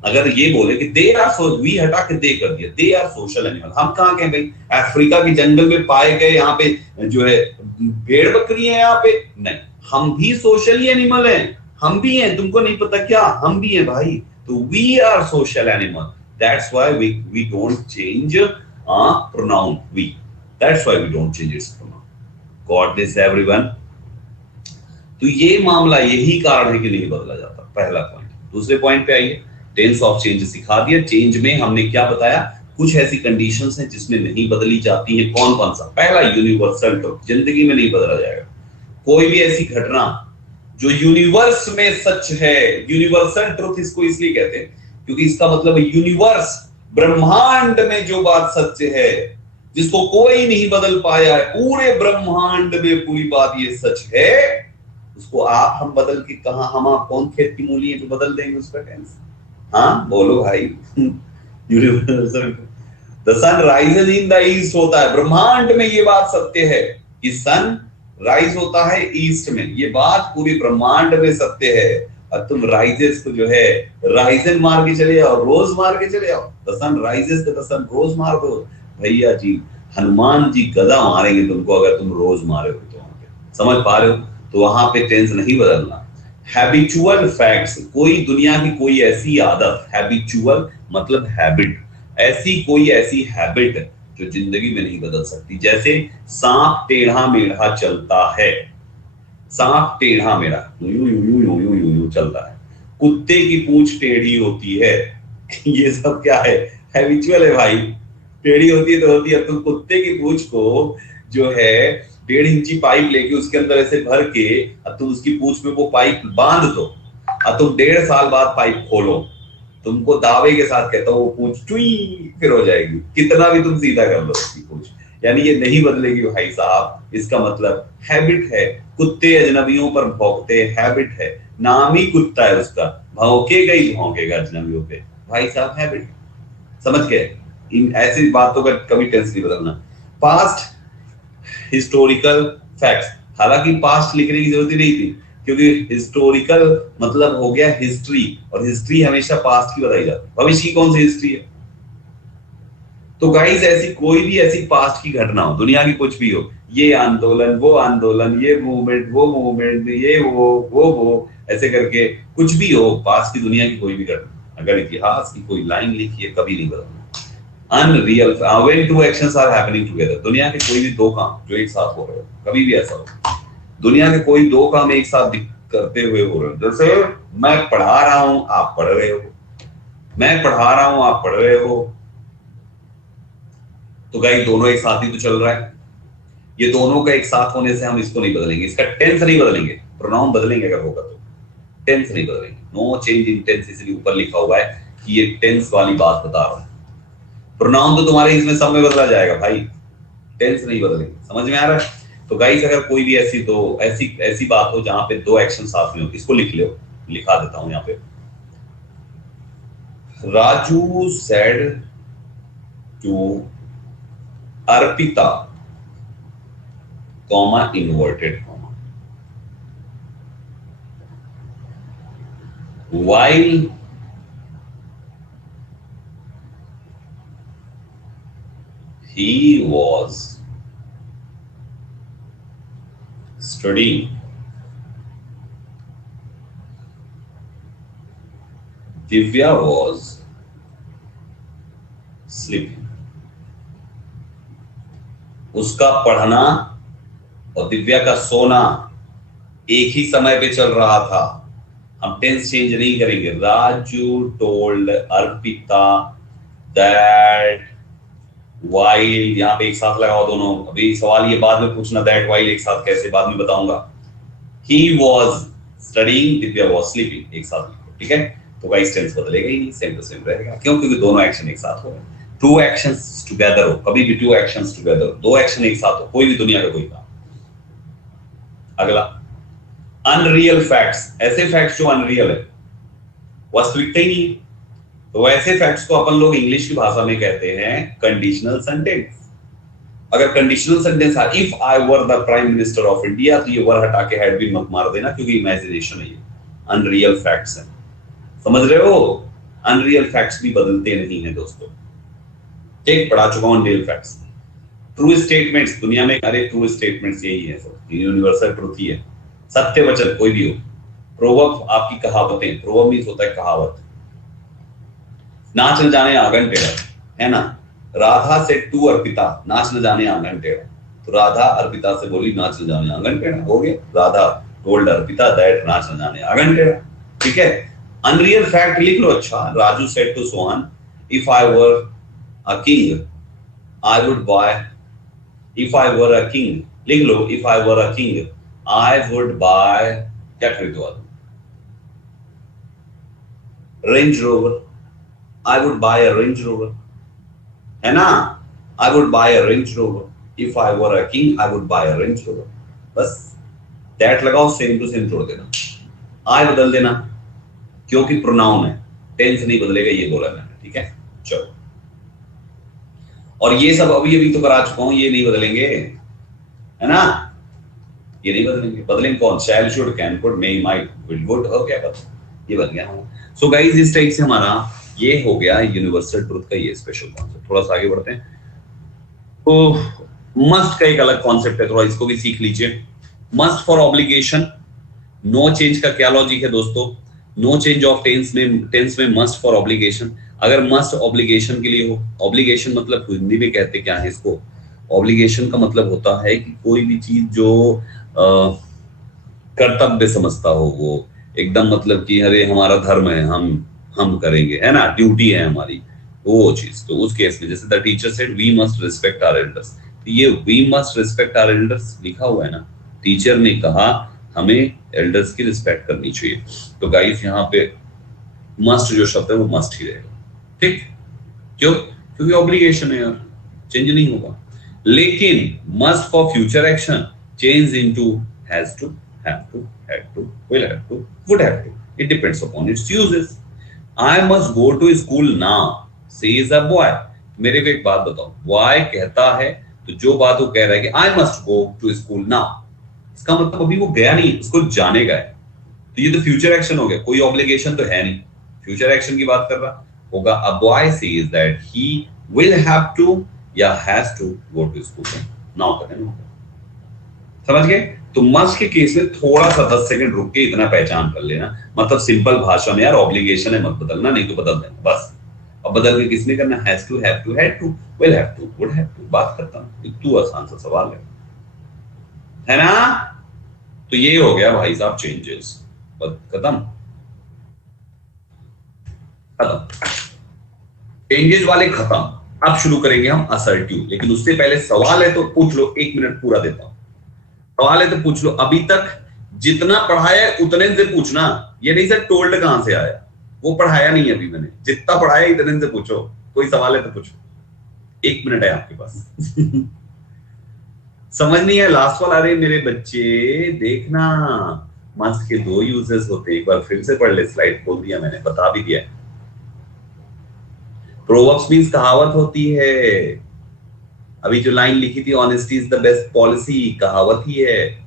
अगर ये बोले कि दे आर सो, वी हटा के दे कर दिया, दे आर सोशल एनिमल। हम कहाँ के भाई? अफ्रीका के जंगल में पाए गए यहाँ पे जो है भेड़ बकरी है यहाँ पे? नहीं, हम भी सोशल एनिमल हैं, हम भी हैं। तुमको नहीं पता क्या? हम भी हैं भाई। तो we are social animal, that's why we don't change pronoun we, that's why we don't change its pronoun. Got this everyone? तो ये मामला, यही कारण है कि नहीं बदला जाता, पहला पॉइंट। दूसरे पॉइंट पे आइए, टेंस ऑफ चेंज सिखा दिया। चेंज में हमने क्या बताया? कुछ ऐसी कंडीशंस हैं जिसमें नहीं बदली जाती है। कौन कौन सा? पहला, यूनिवर्सल ट्रुथ, जिंदगी में नहीं बदला जाएगा। कोई भी ऐसी घटना जो यूनिवर्स में सच है, यूनिवर्सल ट्रुथ इसको इसलिए कहते हैं क्योंकि इसका मतलब यूनिवर्स, ब्रह्मांड में जो बात सच है, जिसको कोई नहीं बदल पाया है, पूरे ब्रह्मांड में पूरी बात ये सच है, उसको आप हम बदल के कहा, हम आप कौन खेत की मूली है जो बदल देंगे उसका टेंस? हाँ बोलो भाई। Universal, the sun rises in the east होता है, ब्रह्मांड में ये बात सत्य है कि सन राइज होता है ईस्ट में, ये बात पूरी ब्रह्मांड में सत्य है। और तुम राइजेस को जो है राइजन मार के चले जाओ, रोज मार के चले जाओ, द सन राइजेस द सन रोज मार दो, भैया जी हनुमान जी गदा मारेंगे तुमको अगर तुम रोज मारे हो तो। वहां पे समझ पा रहे हो? तो वहां पे टेंस नहीं बदलना। हैबिचुअल फैक्ट्स, कोई दुनिया की कोई ऐसी आदत, हैबिचुअल मतलब हैबिट, ऐसी कोई ऐसी हैबिट जो जिंदगी में नहीं बदल सकती। जैसे सांप टेढ़ा मेढ़ा चलता है, सांप टेढ़ा मेढ़ा यूं यूं यूं यूं यूं यूं यूं चलता है, कुत्ते की पूंछ टेढ़ी होती है। ये सब क्या है? हैबिचुअल है भाई। टेढ़ी होती है तो होती है। तुम कुत्ते की पूंछ को जो है 1.5 इंची पाइप लेके उसके अंदर ऐसे भर के अब तुम उसकी पूंछ में वो पाइप बांध दो और तुम 1.5 साल बाद पाइप खोलो, तुमको दावे के साथ कहता हूँ वो पूंछ चुई फिर हो जाएगी, कितना भी तुम सीधा कर लो उसकी पूंछ, यानी ये नहीं बदलेगी भाई साहब। इसका मतलब हैबिट है। कुत्ते अजनबियों पर भौंकते, हैबिट है, नाम ही कुत्ता है उसका, भौंकेगा ही भौंकेगा अजनबियों पे, भाई साहब हैबिट। समझ गए? इन ऐसी बातों का कभी टेंस नहीं बदलना। पास्ट हिस्टोरिकल फैक्ट्स, हालांकि पास्ट लिखने की जरूरत ही नहीं थी क्योंकि हिस्टोरिकल मतलब हो गया हिस्ट्री, और हिस्ट्री हमेशा पास्ट की बताई जाती है, भविष्य की कौन सी हिस्ट्री है? तो गाइस ऐसी कोई भी ऐसी पास्ट की घटना हो, दुनिया की कुछ भी हो, ये आंदोलन, ये मूवमेंट, वो मूवमेंट, ये वो ऐसे करके कुछ भी हो, पास्ट की दुनिया की कोई भी घटना, अगर इतिहास की कोई लाइन लिखी है कभी नहीं बदलना। Unreal, when two actions are happening together, दुनिया के कोई भी दो काम जो एक साथ हो रहे हो, कभी भी ऐसा हो, दुनिया के कोई दो काम एक साथ करते हुए हो रहे हो, जैसे मैं पढ़ा रहा हूं आप पढ़ रहे हो, मैं पढ़ा रहा हूं आप पढ़ रहे हो, तो गाइस दोनों एक साथ ही तो चल रहा है। ये दोनों का एक साथ होने से हम इसको नहीं बदलेंगे, इसका टेंस नहीं बदलेंगे, प्रोनाउन बदलेंगे अगर होगा तो, टेंस नहीं बदलेंगे। नो चेंज इन टेंस इसलिए ऊपर लिखा हुआ है कि ये टेंस वाली बात बता रहा हूं। प्रोनाउन तो तुम्हारे इसमें सब में बदला जाएगा भाई, टेंस नहीं बदलेंगे। समझ में आ रहा है? तो गाइस अगर कोई भी ऐसी बात हो जहां पे दो एक्शन साथ में हो, इसको लिख लो, लिखा देता हूं यहाँ पे। Raju said to Arpita, comma inverted comma, while he was studying, Divya was sleeping. उसका पढ़ना और दिव्या का सोना एक ही समय पे चल रहा था। हम टेंस चेंज नहीं करेंगे। Raju told Arpita that while, यहां पे एक साथ लगाओ दोनों, अभी सवाल ये बाद में पूछना, दैट वाइल एक साथ कैसे, बाद में बताऊंगा। He was studying, Divya was sleeping, एक साथ लिखो, ठीक है? तो गाइस टेंस बदलेगा ही नहीं, सेम टू सेम रहेगा। क्यों? क्योंकि दोनों एक्शन एक साथ हो रहे हैं। टू एक्शंस टुगेदर हो, कभी भी टू एक्शंस टुगेदर, दो एक्शन एक साथ हो, कोई भी दुनिया का कोई काम। अगला, अनरियल फैक्ट्स, ऐसे फैक्ट्स जो अनरियल है, वास्तविकता ही नहीं है, तो ऐसे फैक्ट्स को अपन लोग इंग्लिश की भाषा में कहते हैं कंडीशनल सेंटेंस। अगर कंडीशनल सेंटेंस है if I were the prime minister of India, तो ये वर हटा के हैड भी मत मार देना, क्योंकि इमेजिनेशन है, ये अनरियल फैक्ट्स हैं, समझ रहे हो? अनरियल फैक्ट्स भी बदलते नहीं है दोस्तों, ठीक? पढ़ा चुका हूं अनरियल फैक्ट्स। ट्रू स्टेटमेंट्स, दुनिया में अरे ट्रू स्टेटमेंट्स यही है सब, यूनिवर्सल ट्रूथ ही है, सत्य वचन कोई भी हो। प्रोवर्ब आपकी कहावतें, प्रोवर्ब मींस होता है कहावत। नाच न जाने आंगन टेढ़ा, है ना? राधा से टू अर्पिता, नाच न जाने आंगन टेढ़ा, तो राधा अर्पिता से बोली नाच न जाने आंगन टेढ़ा, हो गया। राधा टोल्ड अर्पिता दैट नाच न जाने आंगन टेढ़ा, ठीक है। अनरियल फैक्ट लिख लो। अच्छा, Raju said to Sohan if I were a king I would buy, if I were a king, लिख लो, if I were a king I would buy, क्या खरीदवा दो? Range Rover, I would buy a Range Rover, है ना? I would buy a Range Rover, if I were a king I would buy a Range Rover. बस that लगाओ, same to same छोड़ देना, आई बदल देना, क्योंकि प्रोनाउन है, टेंस नहीं बदलेगा, ये बोला मैंने, ठीक है। चलो, और ये सब अभी अभी तो करा चुका हूं, ये नहीं बदलेंगे, है ना? ये नहीं बदलेंगे, बदलेंगे कौन? Shall, should, can, could, may, might, will, would, हो गया बस, ये बन गया। सो गाइस, इस टाइप से हमारा ये हो गया यूनिवर्सल ट्रूथ का ये स्पेशल कॉन्सेप्ट। थोड़ा सा आगे बढ़ते हैं। तो मस्ट का एक अलग कॉन्सेप्ट है, थोड़ा इसको भी सीख लीजिए। Must for obligation, no change का क्या लॉजिक है दोस्तों? नो चेंज ऑफ टेंस में मस्ट फॉर ऑब्लिगेशन। अगर मस्ट ऑब्लिगेशन के लिए हो, ऑब्लिगेशन मतलब हिंदी में कहते क्या है इसको? ऑब्लिगेशन का मतलब होता है कि कोई भी चीज जो कर्तव्य समझता हो, वो एकदम मतलब कि अरे हमारा धर्म है, हम करेंगे, है ना, ड्यूटी है हमारी, वो चीज। तो उस केस में जैसे the teacher said we must respect our elders, तो ये we must respect our elders लिखा हुआ है ना, टीचर ने कहा हमें एल्डर्स की रिस्पेक्ट करनी चाहिए। तो गाइस यहाँ पे मस्ट जो शब्द है वो मस्ट ही रहेगा, ठीक? क्यों? क्योंकि ऑब्लिगेशन है यार, चेंज नहीं होगा। लेकिन must for future action change into has to, have to, had to, will have to, would have to. It depends upon its uses. I must go to school now, says a boy. मेरे को एक बात बताओ, boy कहता है, तो जो बात वो कह रहा है कि I must go to school now, इसका मतलब अभी वो गया नहीं, उसको जाने का है। तो ये तो फ्यूचर एक्शन हो गया, कोई ऑब्लिगेशन तो है नहीं, फ्यूचर एक्शन की बात कर रहा होगा। A boy says that he will have to या has to go to school now, करें ना, समझ गए? तो मस्ट के केस में थोड़ा सा 10 सेकंड रुक के इतना पहचान कर लेना, मतलब सिंपल भाषा में यार ऑब्लिगेशन है, मत बदलना, नहीं तो बदल देना बस। अब बदल के किसने करना? Has to, have to, had to, will have to, would have to, बात करता हूं, इतना आसान सा सवाल है ना? तो ये हो गया भाई साहब चेंजेस, खत्म खत्म, चेंजेस वाले खत्म। अब शुरू करेंगे हम असर्टिव, लेकिन उससे पहले सवाल है तो पूछ लो, 1 मिनट पूरा देता हूं। सवाल है तो पूछ लो, अभी तक जितना पढ़ाया उतने से पूछना, ये नहीं सर टोल्ड कहां से आया, वो पढ़ाया नहीं अभी मैंने, जितना पढ़ाया इतने से पूछो, कोई सवाल है तो पूछो, 1 मिनट है आपके पास। समझ नहीं है लास्ट वाला? अरे मेरे बच्चे देखना, मस्ट के 2 यूजेस होते हैं, एक बार फिर से पढ़ ले, स्लाइड खोल दिया मैंने, बता भी दिया। प्रोवर्ब्स मींस कहावत होती है, अभी जो लाइन लिखी थी honesty is the best policy, कहावत ही है।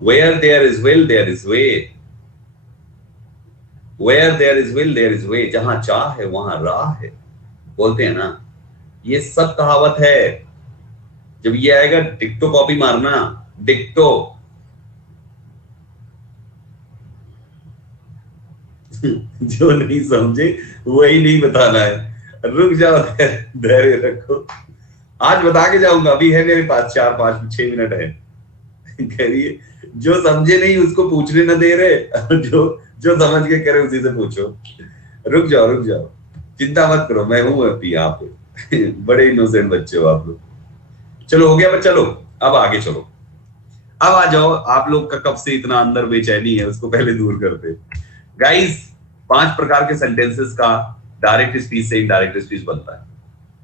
Where there is will, there is way. Where there is will, there is way. जहां चाह है वहां राह है, बोलते हैं ना, ये सब कहावत है। जब ये आएगा डिक्टो कॉपी मारना, डिक्टो। जो नहीं समझे वही नहीं बताना है, रुक जाओ, धैर्य रखो, आज बता के जाऊंगा, अभी है मेरे पास 4-5-6 मिनट है। करिए, जो समझे नहीं उसको पूछने न दे रहे, जो जो समझ के करे उसी से पूछो। रुक जाओ रुक जाओ, चिंता मत करो, मैं हूं अभी, आप बड़े इनोसेंट बच्चे हो आप लोग। चलो हो गया, चलो अब आगे चलो, अब आ जाओ। आप लोग का कब से इतना अंदर बेचैनी है, उसको पहले दूर करते। गाइस, 5 प्रकार के सेंटेंसेस का डायरेक्ट स्पीच से इनडायरेक्ट स्पीच बनता है।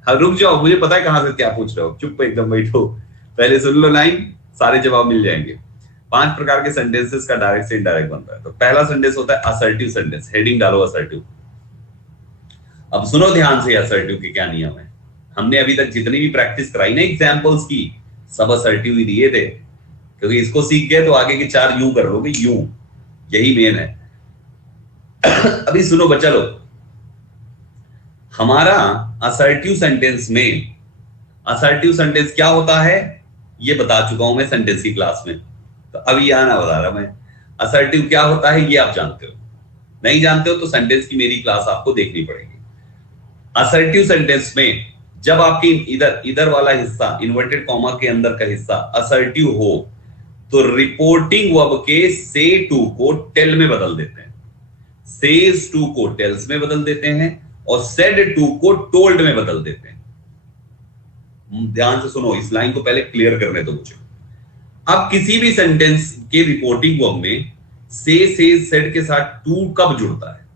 हाँ रुक जाओ, मुझे पता है कहां से क्या पूछ रहे हो, चुप एकदम बैठो, पहले सुन लो लाइन, सारे जवाब मिल जाएंगे। 5 प्रकार के सेंटेंसेस का डायरेक्ट से इनडायरेक्ट बनता है। तो पहला सेंटेंस होता है असर्टिव सेंटेंस, हेडिंग डालो असर्टिव। अब सुनो ध्यान से, असर्टिव के क्या नियम है। हमने अभी तक जितनी भी प्रैक्टिस कराई ना एग्जाम्पल्स की, सब असर्टिव ही दिए थे, क्योंकि इसको सीख गए तो आगे के 4 यूं कर लोगे, यूं, यही मेन है। अभी सुनो बच्चा लोग, हमारा असर्टिव सेंटेंस में, असर्टिव सेंटेंस क्या होता है ये बता चुका हूं मैं सेंटेंस की क्लास में, तो अभी यहां ना बता रहा मैं। असर्टिव क्या होता है ये आप जानते हो, नहीं जानते हो तो सेंटेंस की मेरी क्लास आपको देखनी पड़ेगी। असर्टिव सेंटेंस में जब आपकी इधर इधर वाला हिस्सा, इन्वर्टेड कॉमा के अंदर का हिस्सा असर्टिव हो, तो रिपोर्टिंग वर्ब के से टू को टेल में बदल देते हैं, सेज टू को टेल्स में बदल देते हैं, और सेड टू को टोल्ड में बदल देते हैं। ध्यान से सुनो, इस लाइन को पहले क्लियर करने दो मुझे। अब किसी भी सेंटेंस के रिपोर्टिंग वर्ब में से सेड के साथ टू कब जुड़ता है?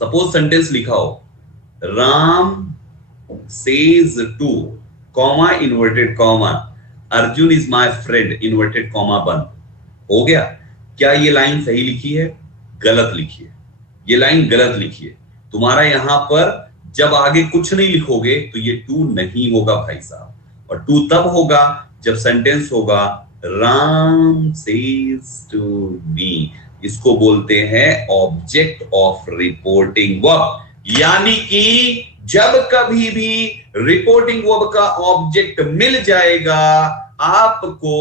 सपोज सेंटेंस लिखा हो Ram says two comma inverted comma Arjun is my friend inverted comma बंद, हो गया। क्या ये लाइन सही लिखी है? गलत लिखी है, ये लाइन गलत लिखी है। तुम्हारा यहां पर जब आगे कुछ नहीं लिखोगे तो ये टू नहीं होगा भाई साहब, और टू तब होगा जब सेंटेंस होगा राम सेज टू मी, इसको बोलते हैं ऑब्जेक्ट ऑफ रिपोर्टिंग वर्ब। यानी कि जब कभी भी रिपोर्टिंग वर्ब का ऑब्जेक्ट मिल जाएगा, आपको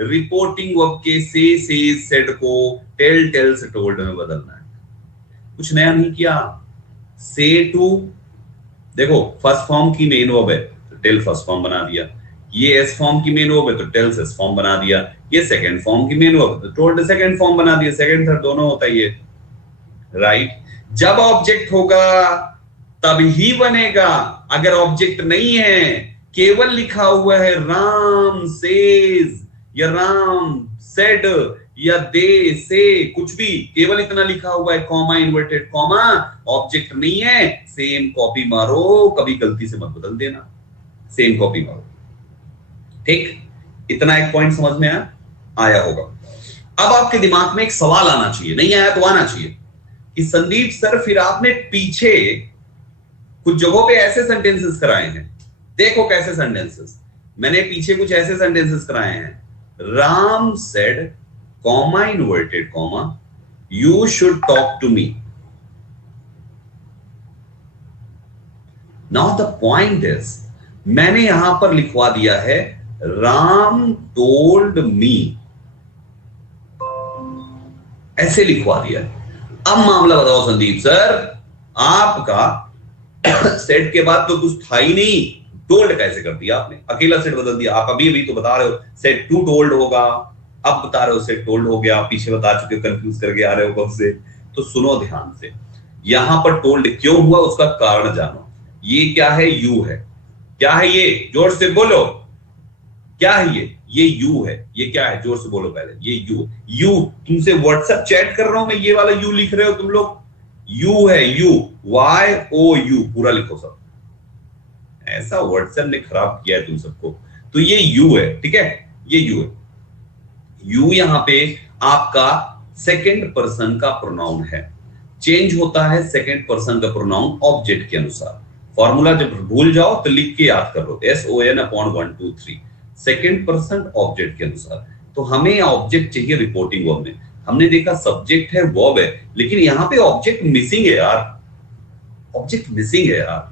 रिपोर्टिंग वर्ब के से सेड को टेल टेल्स टोल्ड में बदलना है। कुछ नया नहीं किया। से टू देखो फर्स्ट फॉर्म की मेन वर्ब है तो टेल फर्स्ट फॉर्म बना दिया, ये एस फॉर्म की मेन वर्ब है तो टेल्स एस फॉर्म बना दिया, ये सेकंड फॉर्म की मेन वर्ब है तो टोल्ड सेकंड फॉर्म बना दिया, सेकंड थर्ड दोनों होता है ये, राइट। जब ऑब्जेक्ट होगा तब ही बनेगा, अगर ऑब्जेक्ट नहीं है, केवल लिखा हुआ है राम सेज या राम सेड या दे से, कुछ भी केवल इतना लिखा हुआ है कॉमा इन्वर्टेड कॉमा, ऑब्जेक्ट नहीं है, सेम कॉपी मारो, कभी गलती से मत बदल देना, सेम कॉपी मारो, ठीक। इतना एक पॉइंट समझ में आया होगा। अब आपके दिमाग में एक सवाल आना चाहिए, नहीं आया तो आना चाहिए, कि संदीप सर फिर आपने पीछे कुछ जगहों पे ऐसे सेंटेंसेस कराए हैं, देखो कैसे सेंटेंसेस, मैंने पीछे कुछ ऐसे सेंटेंसेस कराए हैं, Ram said comma inverted comma you should talk to me. Now the point is, मैंने यहां पर लिखवा दिया है राम टोल्ड मी, ऐसे लिखवा दिया। अब मामला बताओ संदीप सर, आपका सेट के बाद तो कुछ था ही नहीं, टोल्ड कैसे कर दिया आपने? अकेला सेट बदल दिया। आप अभी अभी तो बता रहे हो सेट टू टोल्ड होगा, अब बता रहे हो सेट टोल्ड हो गया, पीछे बता चुके, कंफ्यूज करके आ रहे हो कब से। तो सुनो ध्यान से, यहां पर टोल्ड क्यों हुआ उसका कारण जानो। ये क्या है? यू है। क्या है ये? जोर से बोलो, क्या है ये यू है। ये क्या है? जोर से बोलो पहले, ये यू तुमसे व्हाट्सएप चैट कर रहा हूं मैं, ये वाला यू लिख रहे हो तुम लोग, यू है, यू वाई ओ यू पूरा लिखो सब, ऐसा व्हाट्सएप ने खराब किया है तुम सबको। तो ये यू है, ठीक है, ये यू है। यू यहां पे आपका सेकंड पर्सन का प्रोनाउन है, चेंज होता है सेकंड पर्सन का प्रोनाउन ऑब्जेक्ट के अनुसार। फॉर्मूला जब भूल जाओ तो लिख के याद कर लो, SON/1 2 3, सेकंड पर्सन ऑब्जेक्ट के अनुसार। तो हमें ऑब्जेक्ट चाहिए रिपोर्टिंग वर्ब में। हमने देखा सब्जेक्ट है, वर्ब है, लेकिन यहां पे ऑब्जेक्ट मिसिंग है यार, ऑब्जेक्ट मिसिंग है यार।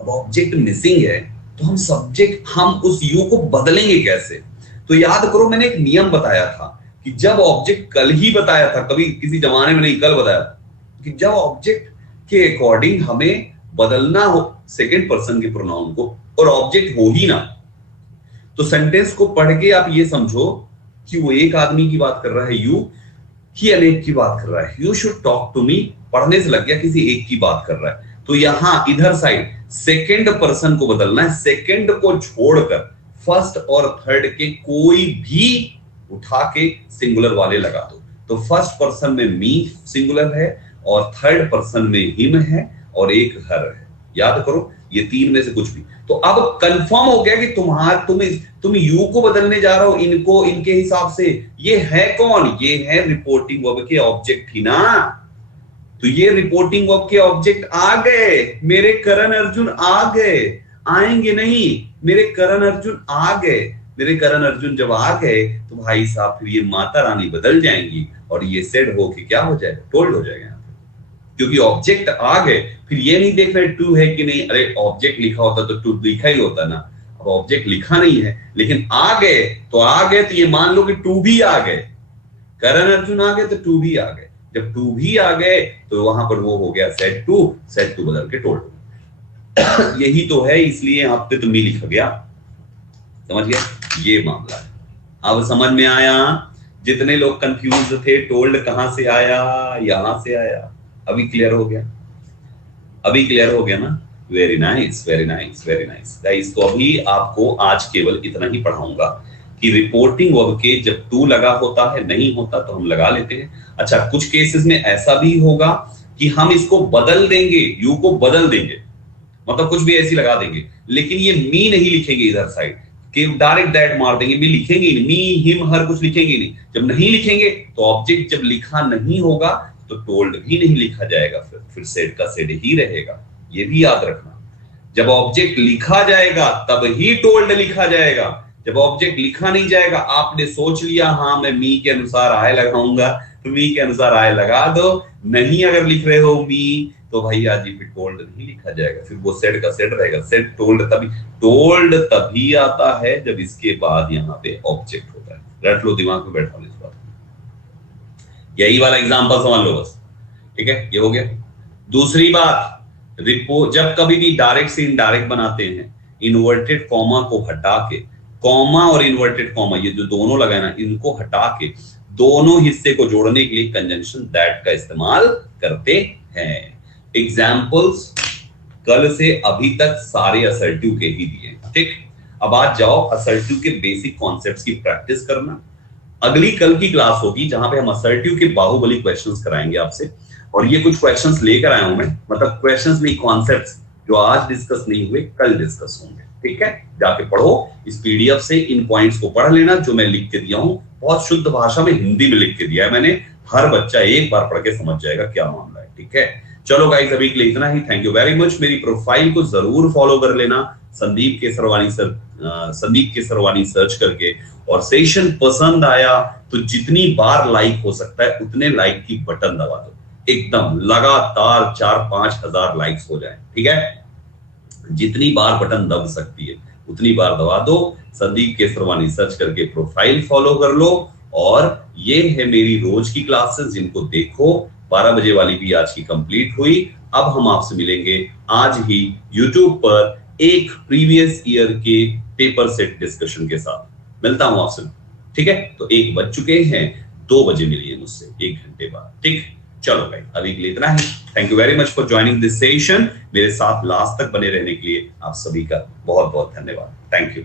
अब ऑब्जेक्ट मिसिंग है तो हम सब्जेक्ट, हम उस यू को बदलेंगे कैसे? तो याद करो मैंने एक नियम बताया था कि जब ऑब्जेक्ट, कल ही बताया था, कभी किसी जमाने में नहीं, कल बताया था कि जब ऑब्जेक्ट के अकॉर्डिंग हमें बदलना हो सेकंड पर्सन के प्रोनाउन को, और ऑब्जेक्ट हो ही ना, तो सेंटेंस को पढ़ के आप ये समझो कि वो एक आदमी की बात कर रहा है यू, कि अनेक की बात कर रहा है। You should talk to me पढ़ने से लग गया किसी एक की बात कर रहा है। तो यहां इधर साइड सेकंड पर्सन को बदलना है, सेकंड को छोड़कर फर्स्ट और थर्ड के कोई भी उठा के सिंगुलर वाले लगा दो। तो फर्स्ट पर्सन में मी सिंगुलर है, और थर्ड पर्सन में हिम है, और एक हर है। याद करो ये तीन में से कुछ भी। तो अब कंफर्म हो गया कि तुम यू को बदलने जा रहे हो, इनको, इनके हिसाब से। ये है कौन? ये है रिपोर्टिंग वर्ब के ऑब्जेक्ट ही ना। तो ये रिपोर्टिंग वर्ब के ऑब्जेक्ट आ गए, मेरे करण अर्जुन आ गए। आएंगे नहीं। मेरे करण अर्जुन आ गए, मेरे करण अर्जुन जब आ गए तो भाई साहब फिर ये माता रानी बदल जाएंगी और ये सेड होके क्या हो जाएगा, टोल्ड हो जाएगा। क्योंकि ऑब्जेक्ट आ गए, फिर ये नहीं देख रहे टू है कि नहीं, अरे ऑब्जेक्ट लिखा होता तो टू लिखा ही होता ना। अब ऑब्जेक्ट लिखा नहीं है लेकिन आ गए तो आ गए, तो ये मान लो कि टू भी आ गए, करण अर्जुन आ गए तो टू भी आ गए। जब टू भी आ गए तो वहां पर वो हो गया सेट टू बदल के टोल्ड हो गया। यही तो है, इसलिए यहाँ पे तो मी लिखा गया। समझ गया, ये मामला है। अब समझ में आया, जितने लोग कंफ्यूज थे टोल्ड कहां से आया, यहां से आया। अभी क्लियर हो गया, अभी क्लियर हो गया ना। Very nice very nice very nice guys. तो अभी आपको आज केवल इतना ही पढ़ाऊंगा कि रिपोर्टिंग वर्ब के जब टू लगा होता है, नहीं होता तो हम लगा लेते हैं। अच्छा, कुछ केसेस में ऐसा भी होगा कि हम इसको बदल देंगे, यू को बदल देंगे, मतलब कुछ भी ऐसी लगा देंगे, लेकिन ये मी नहीं लिखेंगे इधर साइड कि डायरेक्ट दैट मार देंगे, मी लिखेंगे नहीं, मी हिम हर कुछ लिखेंगे नहीं। जब नहीं लिखेंगे तो ऑब्जेक्ट जब लिखा नहीं होगा तो टोल्ड भी नहीं लिखा जाएगा, फिर सेड का सेड ही रहेगा। ये भी याद रखना, जब ऑब्जेक्ट लिखा जाएगा तब ही टोल्ड लिखा जाएगा। जब ऑब्जेक्ट लिखा नहीं जाएगा, आपने सोच लिया हाँ मैं मी के अनुसार आय लगाऊंगा, तो मी के अनुसार आय लगा दो। नहीं अगर लिख रहे हो मी तो भैया जी फिर टोल्ड नहीं लिखा जाएगा, फिर वो सेड का सेड रहेगा। सेड टोल्ड तभी आता है जब इसके बाद यहाँ पे ऑब्जेक्ट होता है। रट लो, दिमाग में बैठा लो इस बात। यही वाला एग्जांपल समझ लो बस, ठीक है, ये हो गया। दूसरी बात, रिपोर्ट जब कभी भी डायरेक्ट से इनडायरेक्ट बनाते हैं, इन्वर्टेड कॉमा को हटा के, कॉमा और इन्वर्टेड कॉमा ये जो दोनों लगाए ना, इनको हटा के दोनों हिस्से को जोड़ने के लिए कंजंक्शन दैट का इस्तेमाल करते हैं। एग्जाम्पल्स कल से अभी तक सारे असर्टिव के ही दिए, ठीक। अब आज जाओ असर्टिव के बेसिक कॉन्सेप्ट्स की प्रैक्टिस करना। अगली कल की क्लास होगी जहां पे हम असर्टिव के बाहुबली क्वेश्चंस कराएंगे आपसे, और ये कुछ क्वेश्चंस लेकर आया हूं मैं, मतलब क्वेश्चंस नहीं, कॉन्सेप्ट्स जो आज डिस्कस नहीं हुए कल डिस्कस होंगे, ठीक है। जाके पढ़ो इस पीडीएफ से, इन पॉइंट्स को पढ़ लेना जो मैं लिख के दिया हूं, बहुत शुद्ध भाषा में हिंदी में लिख के दिया है मैंने। हर बच्चा एक बार पढ़ के समझ जाएगा क्या मामला है, ठीक है। चलो गाइस, अभी के लिए इतना ही। Thank you very much. मेरी प्रोफाइल को जरूर फॉलो कर लेना, संदीप केसरवानी सर्च करके। और सेशन पसंद आया तो जितनी बार लाइक हो सकता है उतने लाइक की बटन दबा दो, एकदम लगातार 4-5 हजार लाइक्स हो जाए, ठीक है। जितनी बार बटन दब सकती है उतनी बार दबा दो। संदीप केसरवानी सर्च करके प्रोफाइल फॉलो कर लो। और ये है मेरी रोज की क्लासेस, जिनको देखो। 12 बजे वाली भी आज की कंप्लीट हुई। अब हम आपसे मिलेंगे आज ही यूट्यूब पर एक प्रीवियस ईयर के पेपर सेट डिस्कशन के साथ। मिलता हूं आपसे, ठीक है। तो 1 बज चुके हैं, 2 बजे मिलिए मुझसे 1 घंटे बाद, ठीक। चलो भाई, अभी के लिए इतना ही। Thank you very much for joining this session. मेरे साथ लास्ट तक बने रहने के लिए आप सभी का बहुत बहुत धन्यवाद। Thank you.